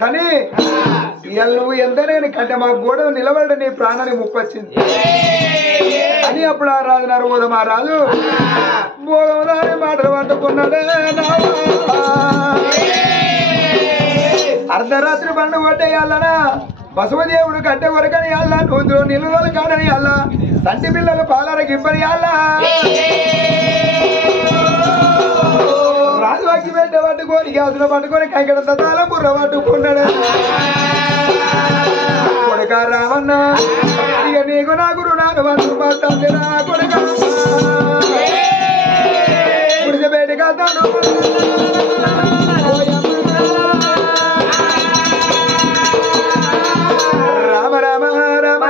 కానీ ఇవాళ నువ్వు ఎంతనే కంటే మా గోడ నిలబడి నీ ప్రాణానికి ముప్పొచ్చింది అని అప్పుడు ఆ రాజు నరబోధం ఆ రాజు భోగం మాటలు పట్టుకున్నాడే అర్ధరాత్రి బండు కొట్టేయాలనా బసవదేవుడు కట్టె కొరకని అల్లా నువ్వు నిలువలు కాడని అల్లా తంటి పిల్లలు పాలరకి ఇబ్బని అల్లా రాజు అగ్గి పెట్ట పట్టుకొని గ్యాసులు పట్టుకొని కైకడంత తాళ బుర్ర పట్టుకున్నాడు కొడుక రామన్న ఇక నీకు నా గురు నాకు వంతు పట్టినా కొడుక గుడిసెబేటిగా రామ రామ రామ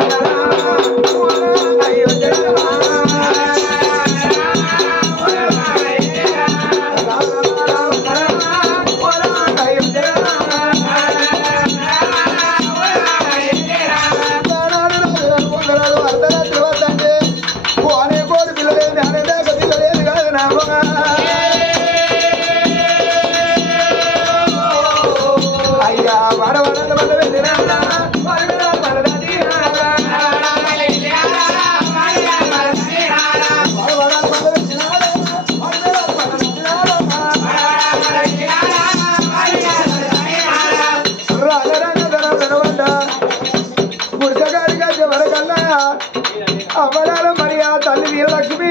అవడాల మరి ఆ తల్లి వీరలక్ష్మి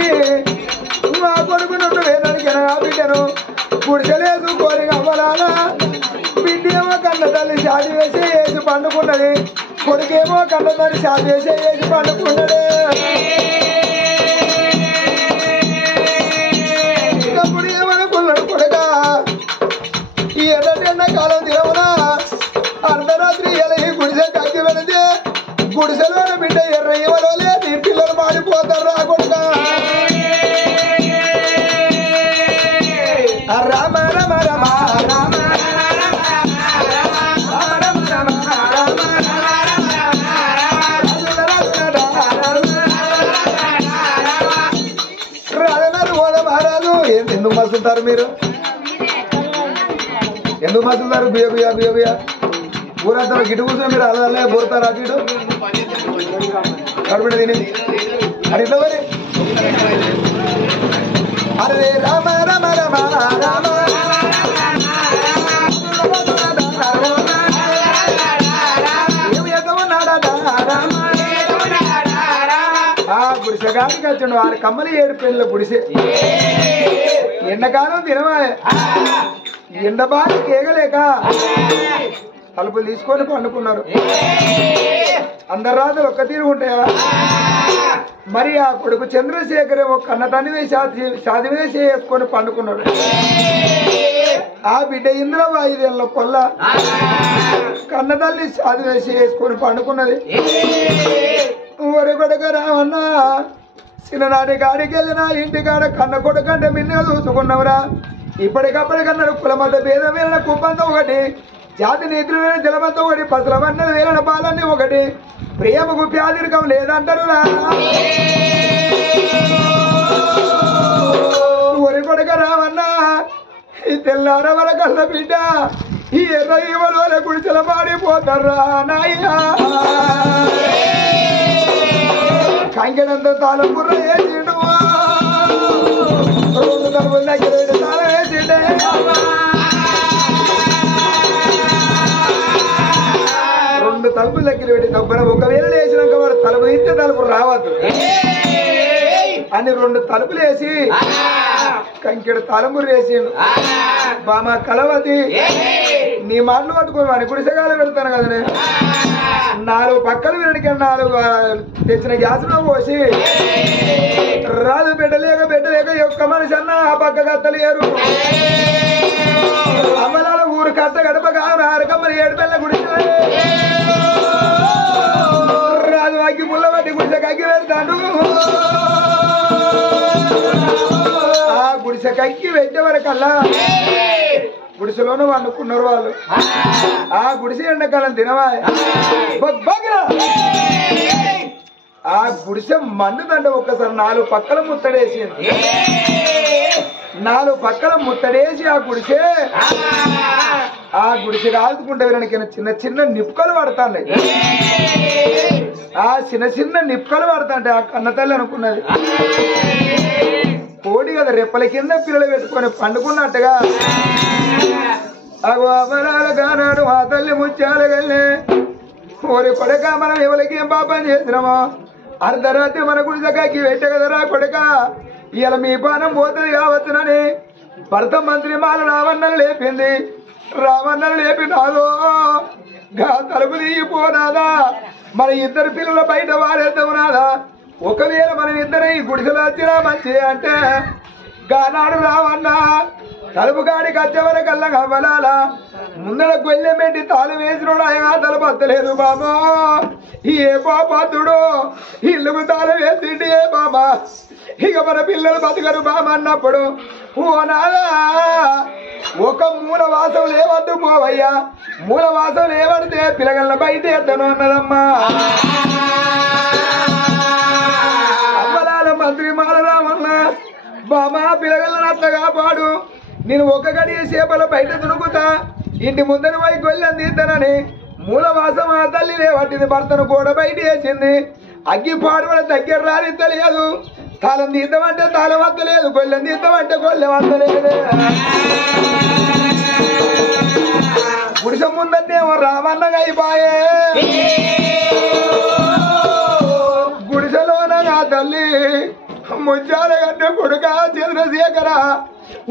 మా కొడుకు నుండి వేదానికి బిడ్డను గుడిసెలేదు కోరిక అవ్వడాల బిడ్డేమో కన్న తల్లి షాది వేసి వేసి పండుకున్నది కొడుకేమో కన్న తల్లి షాది వేసి వేసి పండుకున్నాడు అప్పుడు ఏమనుకున్నాడు కొడుక ఈ ఎండాకాలం దినమునా అర్ధరాత్రి ఎలా ఈ గుడిసె కక్కి వెళితే గుడిసెలోన బిడ్డ ఎర్ర ఇవ్వలే నీ పిల్లలు మాడిపోతారు రా కొడుక రామ రమ రమ రామ మహారాజు ఎందుకు మసులుతారు మీరు ఎందుకు మసులుతారు బియ్య బియ్య బియ్య బియ్య ఊరంతా గిటు కూర్చొని మీరు అలా బోరుతారు అటు ఇటు కడుపుడ తిని అరే మరి అరే రామ రామ రామ రామ గుడిసెగాడికి వచ్చాడు 6 కమ్మలు 7 పెళ్ళ గుడిసె ఎండాకాలం తినవా ఎండ బాగా కేగలేక తలుపులు తీసుకొని పండుకున్నారు అందరు రాజులు ఒక్క తీరు ఉంటాయా మరి ఆ కొడుకు చంద్రశేఖర్ ఏమో కన్న తనివే షాది వేసి వేసుకొని పండుకున్నాడు ఆ బిడ్డ ఇందులో 5 ఏళ్ళ పొల్ల కన్న తల్లి షాది వేసి వేసుకొని పండుకున్నది ఒరి కొడుకు రావన్నా చిన్ననాటి కాడికి వెళ్ళినా ఇంటికాడ కన్న కొడుకంటే మిన్న చూసుకున్నావురా ఇప్పటికప్పటికన్నాడు కులమత భేదం వేళ కుప్పంతా ఒకటి జాతి నీతులు వేల జలమంతా ఒకటి పసల వన్నెల వేల పాలన్నీ ఒకటి ప్రేమకు ప్యాదిరికం లేదంటారురా ఒరి కొడుక రావన్నా ఈ తెల్లార వరకల్ల బిడ్డ ఈ ఎర్ర ఈవల వల్ల గుడిసెల మాడిపోతారా నాయ్యా కంకెడంతో తాళం బుర్ర వేసిండు 2 తలుపుల దగ్గర తాళం వేసిండే 2 తలుపుల దగ్గర పెట్టి తప్పన ఒకవేళ వేసినాక వాడు తలుపు ఇస్తే తలుపు రావద్దు అని 2 తలుపులు వేసి కంకెడు తలుపులు వేసిండు బామ కలవతి నీ మాటలు పట్టుకోని వాడి గుడిసెగాలు పెడతాను కదా నేను 4 పక్కలు వినడికి 4 తెచ్చిన గ్యాసులో పోసి రాజు పెట్టలేక ఒక్క మనిషి అన్న ఆ పక్క కత్తలేరు అమ్మలాల ఊరు కట్ట గడప కాదు 6 కమ్మలు 7 పెళ్ళ గుడిసె రాజు అగ్గి ముళ్ళ పట్టి గుడిసెకి అగ్గి పెడతాడు ఆ గుడిసెకి అగ్గి పెట్టే వరకల్లా గుడిసెలోనూ వండుకున్నారు వాళ్ళు ఆ గుడిసె ఎండాకాలం తినవా ఆ గుడిసె మండుదంటే ఒక్కసారి 4 పక్కల ముత్తడేసింది 4 పక్కల ముత్తడేసి ఆ గుడిసె ఆ గుడిసె కాల్చుకుంటే వీళ్ళకి చిన్న చిన్న నిప్పుకలు పడతాయి. ఆ చిన్న చిన్న నిప్పుకలు పడతాంటే ఆ కన్న తల్లి అనుకున్నది కోడి కదా రెప్పల కింద పిల్లలు పెట్టుకొని పండుకున్నట్టుగా అగో అమరాలు కానాడు ఆ తల్లి ముత్యాలు గల్లే ఓరి కొడక మనం ఎవరికి ఏం పాపం చేసినామో అర్ధరాత్రి మన గుడిసెకాకి పెట్టే కదరా కొడక ఇలా మీ పానం పోతుంది కావచ్చునని భర్త మంత్రి మాల రావన్నను లేపింది. రావన్నను లేపినాదో గా తలుపు తీయిపోనాదా మన ఇద్దరు పిల్లల బయట వారేద్దాం నాదా. ఒకవేళ మనం ఇద్దరు ఈ గుడిసెలు వచ్చినా మంచి అంటే గానాడు రావన్న తలుపు కాడికి వచ్చేవరకల్లా కవ్వలాల ముందర గొల్లెం పెట్టి తాళు వేసినోడు ఆయన తలుపు వస్తలేదు బాబో. ఏ పాపాతుడు ఇల్లుకు తాళం వేసిండి ఏ బాబా ఇక మన పిల్లలు బతుకరు బాబా అన్నప్పుడు ఓ నాదా ఒక మూల వాసం లేవద్దు పోవయ్యా. మూల వాసం లేవడితే పిల్లగల్ల బయట ఎత్తను అన్నదమ్మా. అమ్మలాల మంత్రి మాలరామన్న బామా పిల్లగల్లని అత్తగా పాడు నేను ఒక గడియ చేపల బయట దునుకుతా ఇంటి ముందర పోయి గొల్లెం తీస్తానని మూలవాసం ఆ తల్లి లేవట్టింది. భర్తను కూడా బయట వేసింది. అగ్గి పాడుబడ దగ్గర రాని తెలియదు. తాళం తీద్దామంటే తాళం వద్దలేదు, గొల్లెం తీద్దామంటే గొల్లెం వద్దలేదు. గుడిసె ముందనేమో రామన్నగా అయిపోయే గుడిసెలోన నా తల్లి ముత్యాల గంటే కొడుక చంద్రశేఖర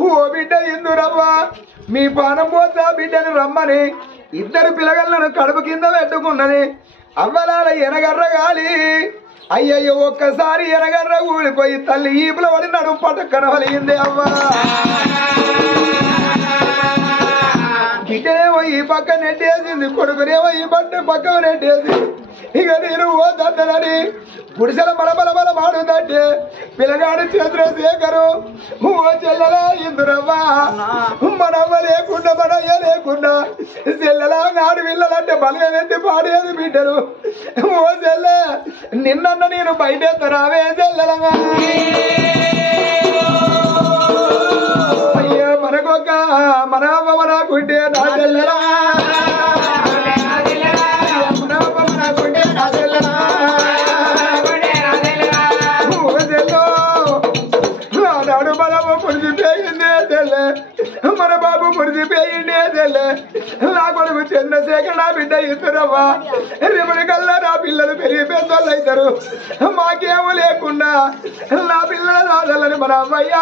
ఓ బిడ్డ ఇందురవ్వ మీ పానం పోతా బిడ్డను రమ్మని ఇద్దరు పిల్లగలను కడుపు కింద పెట్టుకున్నది. అవ్వలాల ఎనగర్ర గాలి అయ్యయ్యో ఒక్కసారి ఎనగర్ర ఊలిపోయి తల్లి ఈపుల పడి నడుము పట్టక్కన వలిగింది. అవ్వ బిడ్డనేమో ఈ పక్క నెట్టేసింది, కొడుకునేమో ఈ పక్క నెట్టేసి ఇక నేను ఓ దండలని గుడిసెల బలబల మాడుదంటే పిల్లగాడు చంద్రశేఖరు ఓ చెల్లెలా ఇందురవ్వా మనవ్వ లేకుండా మనయ్య లేకుండా చెల్లెలా నాడు పిల్లలంటే బలగనెత్తి పాడేది బిడ్డరు. ఓ చెల్లె నిన్న నేను బయట రావే చెల్లెలగా అయ్యో మనకొక మన అవ్వ మనకుంటే నా చెల్లెలా మన బాబు మురిసిపోయిండే తెల్లే నా కొడుకు చంద్రశేఖర్ నా బిడ్డ ఇద్దరవ్వ రేపటికల్లా నా పిల్లలు పెరిగి పెద్దోళ్ళు అవుతారు. మాకేమో లేకుండా నా పిల్లల రాజలని మన అమ్మయ్య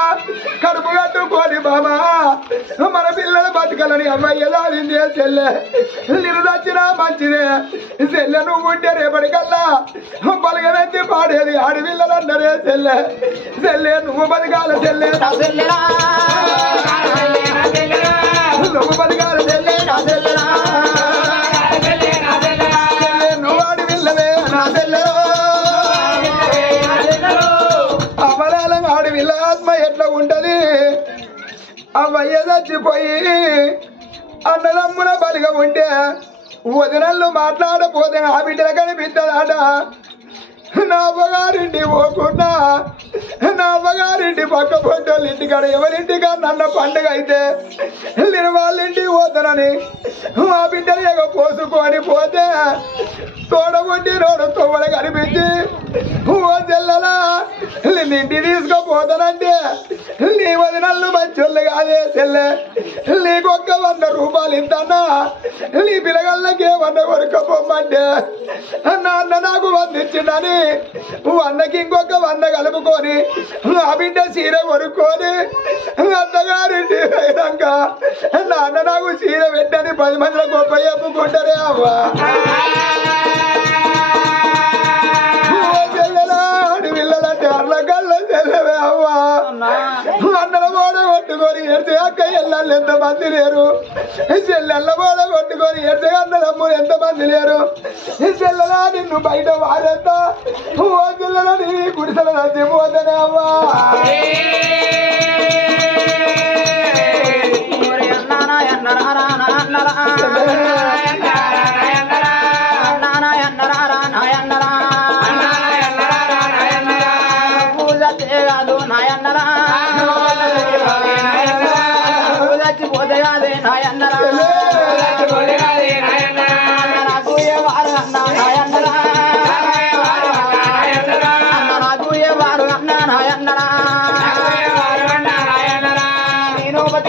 కడుపు కట్టుకోని బాబా మన పిల్లల బతకలని అమ్మయ్య దానింది. చెల్లె నేను దచ్చినా మంచిదే చెల్లె నువ్వు ఉంటే రేపటికల్లా బలగనెత్తి పాడేది ఆడపిల్లలు అన్నరే. చెల్లె చెల్లె నువ్వు బతకాల చెల్లె నువ్వు బతకాల చెల్లె నువ్వు ఆడపిల్లవే నా చెల్లె. అమలాల ఆడపిల్ల ఆత్మ ఎట్లా ఉంటది అవ్వయ్య చచ్చిపోయి అన్నదమ్ముల బలిగా ఉంటే వదినళ్ళు మాట్లాడపోతే ఆ బిడ్డల కనిపిస్తుందట. నా అవ్వగారింటి పోకుండా నా అవ్వగారింటి పక్క పొట్టోళ్ళ ఇంటికాడ ఎవరింటికా నన్న పండుగ అయితే నేను వాళ్ళ ఇంటికి పోతానని మా బిడ్డలు ఎగ పోసుకొని పోతే తోడబుట్టి రోడ్డు తొవ్వడ కనిపించి ఓ చెల్లెలా నిన్నింటి తీసుకుపోతానంటే నీ వదినళ్ళు మంచోళ్ళు కాదే చెల్లె నీకొక్క 100 రూపాయలు ఇంతన్నా నీ పిల్లగళ్ళకి 100 కొనుక్కపోమ్మంటే నాన్న నాకు 100 ఇచ్చిండని అన్నకి ఇంకొక 100 కలుపుకొని ఆ బిడ్డ చీర కొనుక్కొని అత్తగారింటి అయినాక నాన్న నాకు చీర పెట్టని 10 మందిలో గొప్ప చెప్పుకుంటారే అవ్వ. పిల్లలంటే అర్ల కళ్ళ చెల్లవే అవ్వ. అన్నల బోడ కొట్టుకొని ఎడితే అక్క ఎల్లళ్ళు ఎంతమంది లేరు, చెల్లెళ్ళ బోడ కొట్టుకొని ఎడితే అన్నదమ్ములు ఎంతమంది లేరు. చెల్లెలా నిన్ను బయట వాడేస్తా ఓ చెల్లెల నీ గుడిసెల నచ్చిపోతేనే అవ్వా.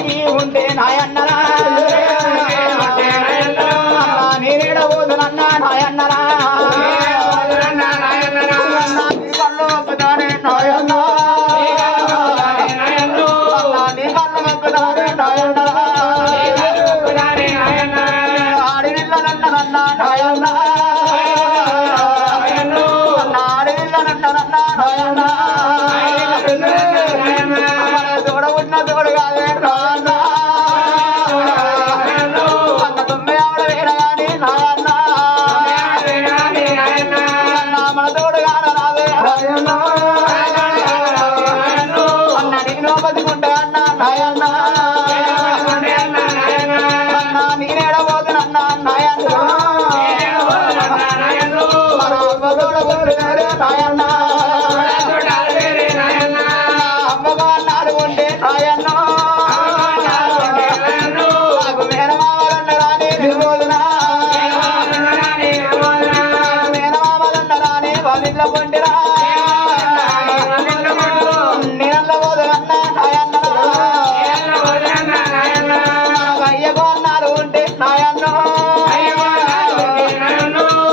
రాయి ఉంటే నాయన్నరా నేనేడ పోదునన్నా నాయన్నరా నీ కళ్ళు మొక్కుతానే నాయన్న నీ కళ్ళు మొక్కుతానే నాయన్నరా ఆడినిల్లనన్నా నాయన్న ఆడినిల్లనన్నా నాయన్న తోడ ఉన్న తోడు కాదే నాయన్న అన్న తొమ్మిది ఆవిడ వేరగాని నాయన్న మన తోడు కాన రాదే నాయన్న అన్న నేను బతుకుంటా అన్న నాయన్న అన్న నేనేడ పోతున్నా నాయన్న మన అమ్మ తోడ పోతున్నారు నాయన్న అమ్మగా అన్నాడు ఉంటే నాయన్న నాకు మేనమామలన్నరా నేను పోదునా మేనమామలన్నరా నే వాళ్ళిళ్ళ పొంటిరా నేనల్ల పోదునన్నా నాయన్న నాకు అయ్యగా అన్నాడు ఉంటే నాయన్న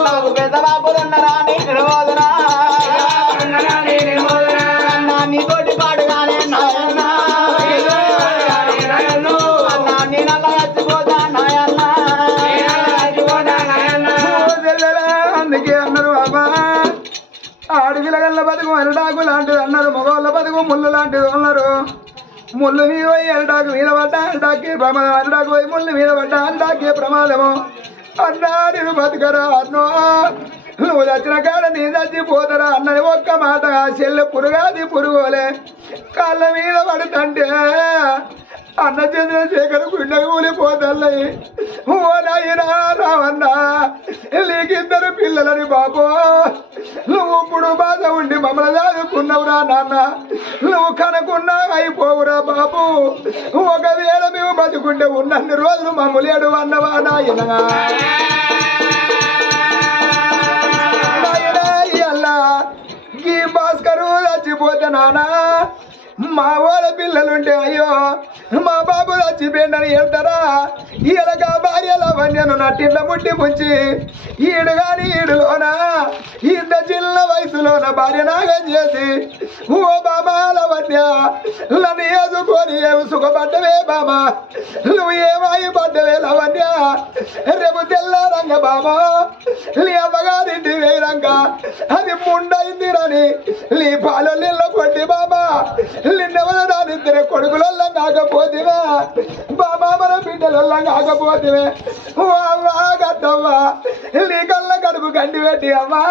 నాకు పెద్ద బాబులున్నరా నేను పోదునా అన్నా నీ తోటి పాడుగానే నాయన్న అన్నా నేనల్ల చచ్చిపోతా నాయన్న అందుకే అన్నారు బాబా ఆడపిల్లగల్ల బతుకు అరడాకు లాంటిది అన్నారు మగవాళ్ళ బతుకు ముళ్ళు లాంటిది అన్నారు ముళ్ళు మీద పోయి అరడాకు మీద పడ్డా అరడాకే ప్రమాదం అరడాకు పోయి ముళ్ళు మీద పడ్డా అరడాకే ప్రమాదము అన్నా నేను బతుకరా అన్నో నువ్వు చచ్చిన కాడ నీ చచ్చిపోతారా అన్నది ఒక్క మాట చెల్లె పురుగాది పురుగోలే కాళ్ళ మీద పడుతుంటే అన్న చంద్రశేఖర్ గుండె కూలిపోతల్లయి ఓ నాయనా రావన్నా నీకిద్దరు పిల్లలని బాబో నువ్వు ఇప్పుడు బాధ ఉండి మమ్మల్ని దాదుకున్నావురా నాన్న నువ్వు కనుకున్నా అయిపోవురా బాబు ఒకవేళ మేము బతుకుంటే ఉన్నన్ని రోజులు మమ్మల్ని ఎడు అన్నవా నాయనా ఈ భాస్కరు చచ్చిపోతే నానా మా వాళ్ళ పిల్లలుంటే అయ్యో మా బాబు చచ్చిపోయిందని వెళ్తారా ఈయనక భార్యల వన్యను నట్టింట ముట్టి ముంచి ఈడు గాని ఈడులోనా ఇంత చిన్న వయసులోన భార్య నాగం చేసి ఓ బాబాల వన్య నన్ను వేసుకొని ఏమి సుఖపడ్డవే బాబా నువ్వు ఏమాయి పడ్డవే లవన్య రేపు తెల్లారంగ బాబా నీ అమ్మగారింటి వేయరంగ అది ముండైందిరని నీ పాలు నీళ్ళ కొట్టి బాబా నిన్నెవరు నానిద్దరే కొడుకులల్లా కాకపోతేవే బాబా మన బిడ్డలల్లా కాకపోతేవే ఓ అవ్వా గద్దవ్వా నీ కళ్ళ కడుపు గండి పెట్టి అమ్మా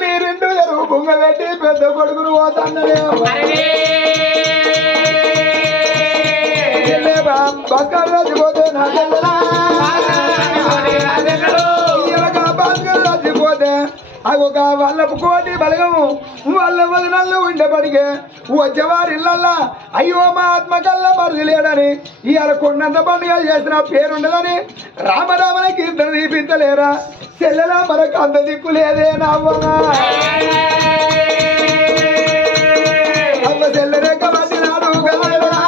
నీ రెండు ఎరువు బొంగ పెట్టి పెద్ద కొడుకును పోతాన్నదే భాస్కర్ రాజిపోతే నా చెల్లెలా భాస్కర్ రాజిపోతే అగొక వాళ్ళపు కోటి బలగము వాళ్ళ వదనల్లో ఉండేపడికే వచ్చేవారిళ్ళల్లా అయ్యో మా ఆత్మ కల్లా మరుది లేడని ఇవాళ కొండంత పండుగ చేసిన పేరుండదని రామరామని కీర్తన తీపించలేరా చెల్లెలా మనకు అంత దిక్కు లేదే నవ్వగా అమ్మ చెల్లెరెక్క పట్టినాడు కదా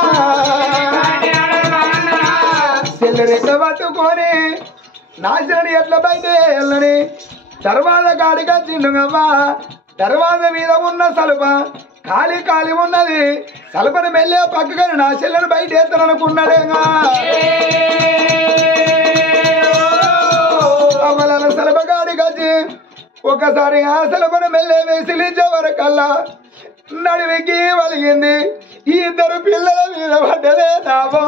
చెల్లెరెక్క పట్టుకొని నాశనని ఎట్లా బయట వెళ్ళని తర్వాత కాడిగా తిండుగమ్మా తర్వాత మీద ఉన్న సలుప ఖాళీ ఖాళీ ఉన్నది సలుపని మెల్లే పక్కగా నా చెల్లెను బయట ఎత్తననుకున్నాడేగా అమ్మల సలుప కాడికొచ్చి ఒకసారి ఆ సలుపను మెల్లే వేసిలించే వరకల్లా నడివికి వలిగింది ఈ ఇద్దరు పిల్లల మీద పడ్డదే నామా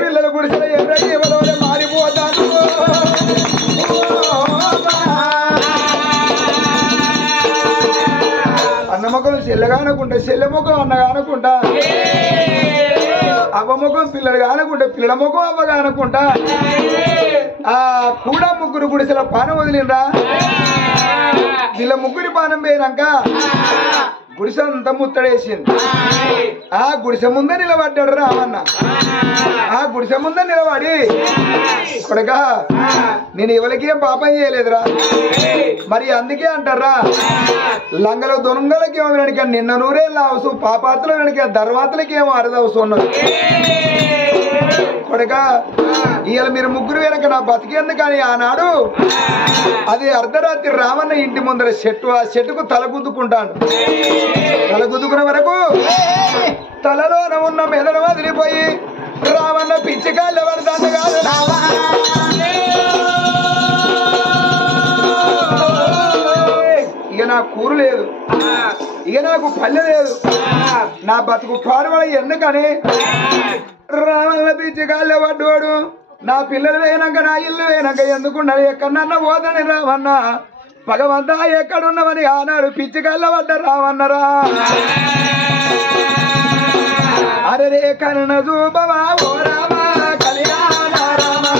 పిల్లలు గుడిసిన ఎర్రటి ఎవరోనే మారిపోతాను అన్న మొక్కలు చెల్లెగా అనుకుంటా చెల్లె మొక్కలు అన్నగా అనుకుంటా అవ్వ ముఖం పిల్లలుగా అనుకుంటా పిల్లల ముఖం అవ్వగా అనుకుంటా ఆ కూడా ముగ్గురు గుడిసెల పానం వదిలిండ్రా వీళ్ళ ముగ్గురి పానం పోయినాక గుడిసె అంతా ముత్తడేసింది. ఆ గుడిసె ముందే నిలబడ్డాడు రామన్న. ఆ గుడిసె ముందే నిలబడి కొడగా నేను ఎవరికి ఏం పాపం చేయలేదురా, మరి అందుకే అంటారా లంగల దొంగలకి ఏమో వెనక నిన్న నూరేళ్ళ అవసరం, పాపాతల వెనక ధర్వాతలకి ఏమో అరదవసరం ఉన్నది. కొడగా ఇవాళ మీరు ముగ్గురు వెనక నా బతికేందుకు కానీ ఆనాడు అది అర్ధరాత్రి రామన్న ఇంటి ముందర చెట్టు, ఆ చెట్టుకు తల గుద్దుకుంటాను. తల గుద్దుకున్న వరకు తలలోన ఉన్న మెదడు వదిలిపోయి రామన్న పిచ్చికాళ్ళు పడతాను కాదు. ఇక నా కూరు లేదు, ఇక నాకు పల్లె లేదు, నా బతుకు పాడుబడ ఎందుకని రామన్న పిచ్చికాళ్ళ పడ్డోడు. నా పిల్లలు వేయనాక నా ఇల్లు వేయనాక ఎందుకున్నది, ఎక్కడన్నా పోదని రామన్న భగవంతా ఎక్కడున్నవని ఆనాడు పిచ్చికాళ్ళ పడ్డ రామన్నరా. అరే కన్న చూపవా ఓ రామా కళ్యాణ రామా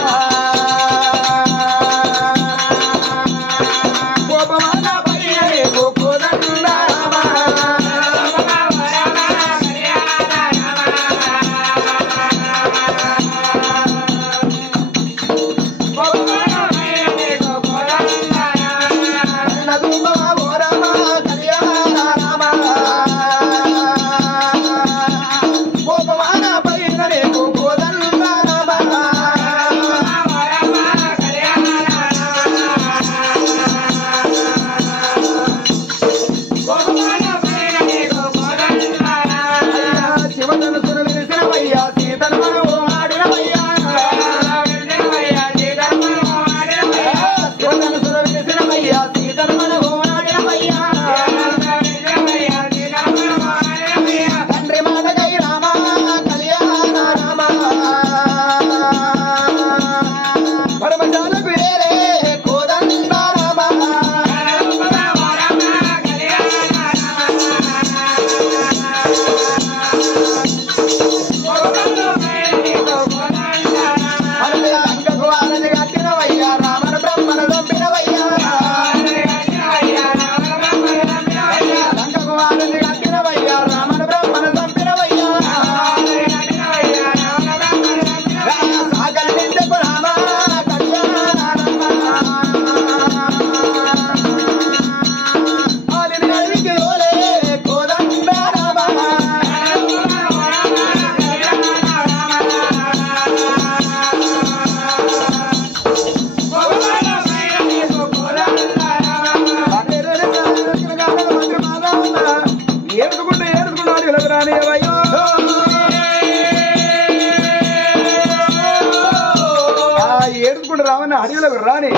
ఏడుచుకుంటూ రావని అడవిలోకి రాని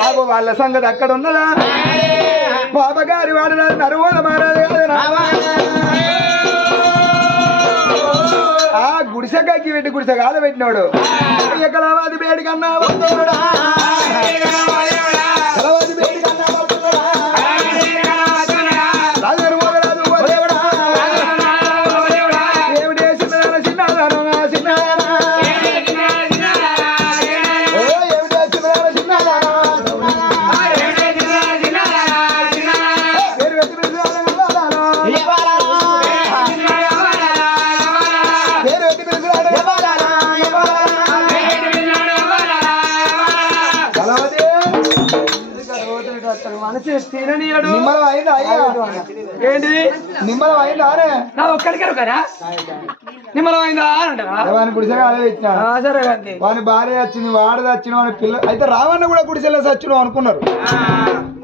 మాకు వాళ్ళ సంగతి అక్కడ ఉన్నదా. బాబగారి వాడు నరువోల మారాదు కదా. ఆ గుడిసెకి పెట్టి గుడిసె కాల పెట్టినాడు. కలవాది బేడి కన్నా వస్తున్నాడా, కలవాది బేడి కన్నా వస్తున్నాడా, రాజు రాజు ఏమిటి చిన్న చిన్న చిన్న నిమ్మలం అయిందా ఏంటి నిమ్మలం అయిందా ఒక్కడికారు కదా నిమ్మలం అయిందా అంటారా. వాని గుడిసెగా అదే ఇచ్చిన సరే వాని భార్య వచ్చింది, వాడు చచ్చిన వాని పిల్ల అయితే రావన్న కూడా గుడిసెల్లో చచ్చిన అనుకున్నారు.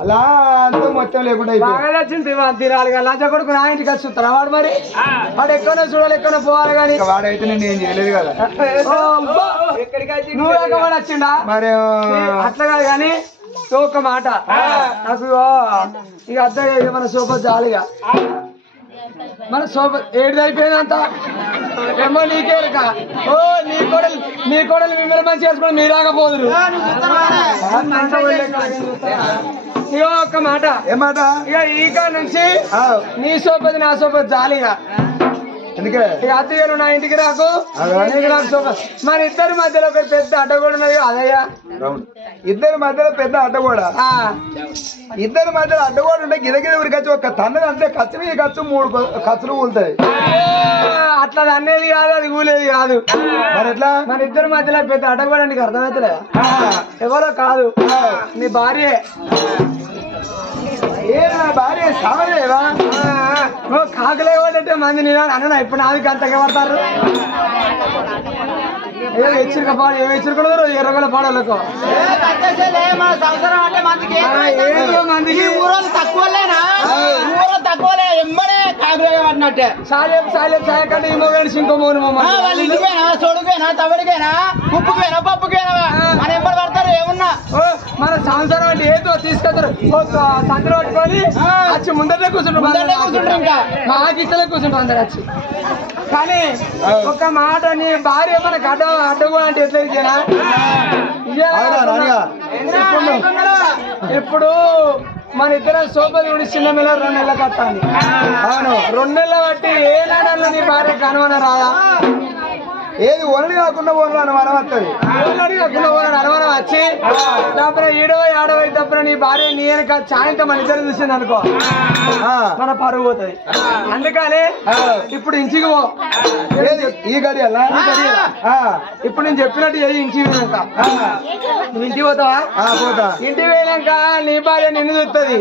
అలా అంతా మొత్తం లేకుండా బాగా వచ్చింది తినాలి కదా. లంచ కొడుకు నా ఇంటికి వచ్చి చూస్తారా వాడు, మరి వాడు ఎక్కడో చూడాలి ఎక్కడో పోవాలి కానీ వాడైతే నేను ఏం చేయలేదు కదా. నువ్వు వాడు వచ్చిండా మరి అట్లా కాదు కానీ ఒక మాట నాకు ఇక అర్థం మన సోప జాలిగా మన సోప ఏడు అయిపోయిందంత ఏమో నీకేరక. ఓ నీ కోడలు మిమ్మల్ని మంచి చేసుకుని మీరాకపోదురు. ఇక ఒక్క మాట ఏమాట ఇక ఈక నుంచి నీ సోపది నా సోపది జాలిగా. ఎందుకే ఇక అత్తయ్యను నా ఇంటికి రాకు, నీకు నాకు సోప. మన ఇద్దరి మధ్యలో ఒక పెద్ద అడ్డ కూడా ఉన్నది అదయ్యా. ఇద్దరి మధ్యలో పెద్ద అడ్డగోడ ఇద్దరి మధ్యలో అడ్డగోడ ఉంటే గిదగిద ఉరికొచ్చి ఒక తన్నది అంటే ఖర్చు మీద ఖర్చు 3 ఖర్చులు కూలుతాయి అట్లా అనేది కాదు అది కూలేది కాదు మరి ఎట్లా మన ఇద్దరి మధ్యలో పెద్ద అడ్డగోడ నీకు అర్థమవుతలే ఎవరో కాదు నీ భార్యే ఏ నా భార్య సామలేవా కాకలేవాడంటే మంది నేను అన్న ఇప్పుడు నాది అంతగా పడతారు ఏదో హెచ్చరిక పాడు ఏమి హెచ్చరికూడదు ఎర్రగొల పాడలకు సంవత్సరం అంటే మందికి ఏదో మందికి ఊరోళ్ళు తక్కువలేనా ఊరో తక్కువలే ఎమ్మడే కాకులే పడినట్టే సాయ కంటే ఇంకో వేసి ఇంకో మోను వాళ్ళ ఇంటికైనా చోడుకైనా తవడికైనా ఉప్పుకైనా పప్పుకైనా మన ఎంబడి పడతారు ఏమున్నా మన సంవత్సరం అంటే ఏదో తీసుకెళ్తారు సంతలో పట్టుకొని వచ్చి ముందరే కూర్చుంటారు ఇంకా మాకు ఇచ్చలే కూర్చుంటాం అందరు వచ్చి కానీ ఒక మాట నీ భార్య మనకు అడ్డగో అంటే ఎట్లా ఇప్పుడు మన ఇద్దరం సోపది ఉండి చిన్న నెల 2 నెలల కట్టాలి అవును 2 నెలల బట్టి ఏ నాడల్లో నీ భార్య కనుమన రాదా ఏది ఒరడి కాకుండా ఓన్లు అనుమానం వస్తుంది అనుమానం వచ్చి తప్పుడు 7వ తప్పుడు నీ భార్య నీ వెనక సాయంత్రం మన ఇద్దరు చూసింది అనుకో మన పరుగు పోతుంది అందుకని ఇప్పుడు ఇంటికి పో ఈ గడియల్లా ఇప్పుడు నేను చెప్పినట్టు చేయి ఇంటికి పోయినాక నువ్వు ఇంటికి పోతావా పోతా ఇంటికి పోయినాక నీ భార్య నిన్ను చూస్తుంది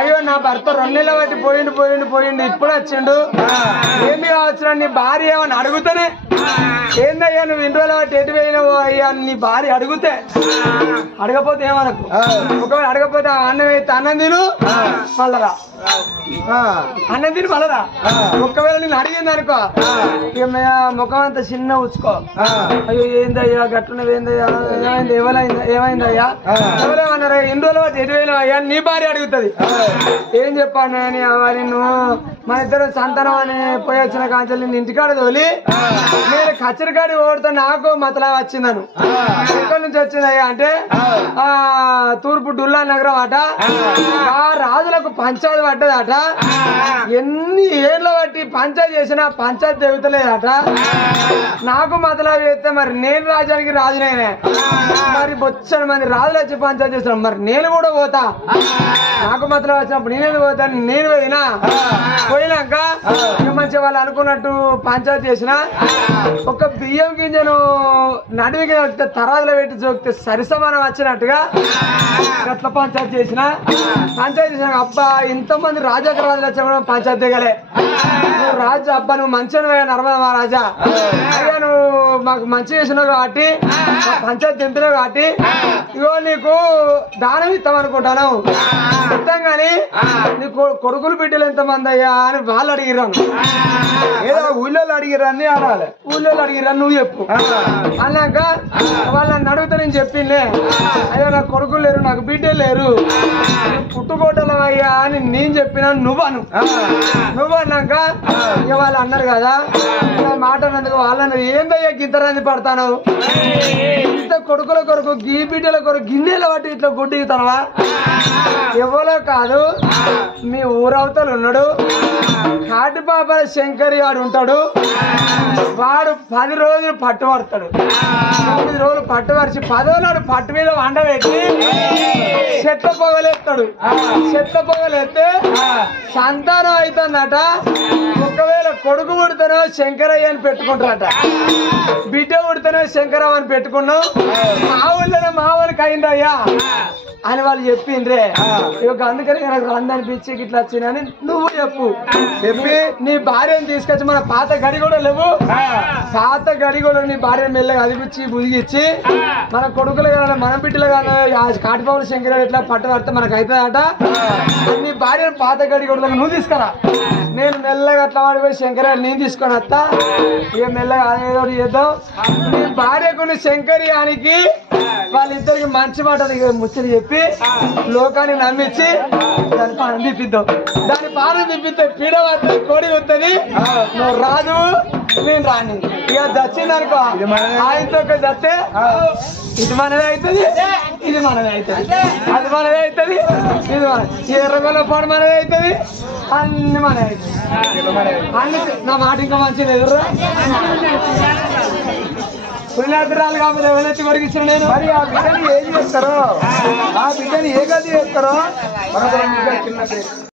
అయ్యో నా భర్త 2 నెలల బట్టి పోయిండు ఇప్పుడు వచ్చిండు ఏంది కావచ్చు నీ భార్య ఏమని అడుగుతానే ఏందయ్యా నువ్వు 2 రోజుల బట్టి ఎటు పోయినావు అయ్యా నీ భార్య అడుగుతే అడగపోతే ఏమనకు ఒకవేళ అడగపోతే అన్నం అయితే అన్నం తిను మళ్ళరా అన్నం తిని మళ్ళరా ఒక్కవేళ నేను అడిగింది అనుకో ఇక ముఖం అంతా చిన్న ఉచ్చుకో అయ్యో ఏందయ్యా గట్టున్నది ఏందయ్యా ఏమైంది ఏమైందయ్యా ఎవరేమన్నారా 2 రోజుల బట్టి ఎటు పోయినావు అయ్యా నీ భార్య అడుగుతుంది ఏం చెప్పాను అని నిన్ను మన ఇద్దరు సంతానం అని పోయి వచ్చిన కాంచెలు నిన్ను ఇంటికాడ తోలి నేను కచ్చరికాడి ఓడితే నాకు మతలా వచ్చిందను ఎక్కడి నుంచి వచ్చిందయ్యా అంటే తూర్పు డుల్లా నగరం అట ఆ రాజులకు పంచాయతీ పడ్డదట ఎన్ని ఏళ్ళ బట్టి పంచాయతీ చేసినా పంచాయతీ తెగుతలేదట నాకు మతలా చేస్తే మరి నేను రాజానికి రాజునేనే మరి బొచ్చని మంది రాజులు వచ్చి పంచాయతీ చేస్తాను మరి నేను కూడా పోతా నాకు మతలా వచ్చినప్పుడు నేనేది పోతాను నేను పోయినాక మంచిగా వాళ్ళు అనుకున్నట్టు పంచాయతీ చేసిన ఒక బియ్యం గింజను నడివికి నడితే తరాదులో పెట్టి చూపితే సరిసమానం వచ్చినట్టుగా అట్లా పంచాయతీ చేసిన అబ్బా ఇంతమంది రాజాకి రాజులు వచ్చా పంచాయతీ దిగలే నువ్వు రాజు అబ్బా నువ్వు మంచిగా నర్మదా మహారాజా అయ్యా నువ్వు మాకు మంచి చేసినావు కాబట్టి పంచాయతీ తింటున్నావు కాబట్టి ఇగో నీకు దానం ఇస్తాం అనుకుంటాను ఇస్తాం కానీ నీకు కొడుకులు బిడ్డలు ఎంతమంది అయ్యా అని వాళ్ళు అడిగిరాను ఏదో ఊళ్ళో అడిగిరని అనాలి ఊళ్ళో అడిగిరా నువ్వు చెప్పు అన్నాక వాళ్ళని అడిగితే నేను చెప్పిండే అయ్యా నాకు కొడుకులు లేరు నాకు బిడ్డలు లేరు పుట్టుకోటలు అయ్యా అని నేను చెప్పినా నువ్వు అన్నాక ఇక వాళ్ళు అన్నారు కదా మాట అన్నందుకు వాళ్ళన్నారు ఏందయ్యా గింతరాన్ని పడతాను ఇంత కొడుకుల కొరకు గీ బిడ్డల కొరకు గిన్నెల బట్టి ఇట్లా గుడ్డిగుతానవా ఎవరో కాదు మీ ఊరవతలు ఉన్నాడు కాటిపాప శంకరి వాడు ఉంటాడు వాడు 10 రోజులు పట్టుబడతాడు 9 రోజులు పట్టుబరిచి 10వ నాడు పట్టు మీద వండబెట్టి చెట్ల పొగలేస్తాడు చెట్ల పొగలేస్తే సంతానం అవుతుందట ఒకవేళ కొడుకు పుడితేనో శంకరయ్య అని పెట్టుకుంటారట బిడ్డ పుడితేనో శంకరయ్య అని పెట్టుకున్నావు మా ఊళ్ళో మా వాళ్ళకి అయిందయ్యా అని వాళ్ళు చెప్పిండ్రే అందుకని నాకు అందనిపించి ఇట్లా వచ్చిందని నువ్వు చెప్పు చెప్పి నీ భార్యను తీసుకొచ్చి మన పాత గడి కూడా లేవు పాత గడి కూడా నీ భార్యను మెల్లగా అదిపించి బుదిగిచ్చి మన కొడుకులు కానీ మన బిడ్డలు కానీ కాటిపావులు శంకర ఎట్లా పట్టు పడితే మనకు అవుతుందట నీ భార్యను పాత గడి కూడా నువ్వు తీసుకురా నేను మెల్లగా అట్లా వాడిపోయి శంకర నేను తీసుకొని వస్తా ఇక మెల్లగా అదేదో చేద్దాం నీ భార్యకు శంకర్యానికి వాళ్ళిద్దరికి మంచి మాట ముచ్చట చెప్పి లోకాన్ని నమ్మించి దాని పానం తిప్పిద్దాం దాని పానం తిప్పితే పీడ వస్తుంది కోడి వస్తుంది నువ్వు రాదు నేను రాని ఇక దచ్చింది అనుకో ఆయనతో దత్తే ఇది మనదే అవుతుంది ఇది మనదే అవుతుంది అది మనదే అవుతుంది ఇది మన ఎర్రగొల్ల పాడు మనదే అవుతుంది అన్ని మనదే అవుతుంది అన్ని నా మాట ఇంకా మంచిది ఎదురు పులినాథరాలు కాకపోతే ఎవరైతే కొరికిచ్చిన నేను మరి ఆ బిడ్డని ఏం చేస్తారో ఆ బిడ్డని ఏ గది చేస్తారో మనకు చిన్న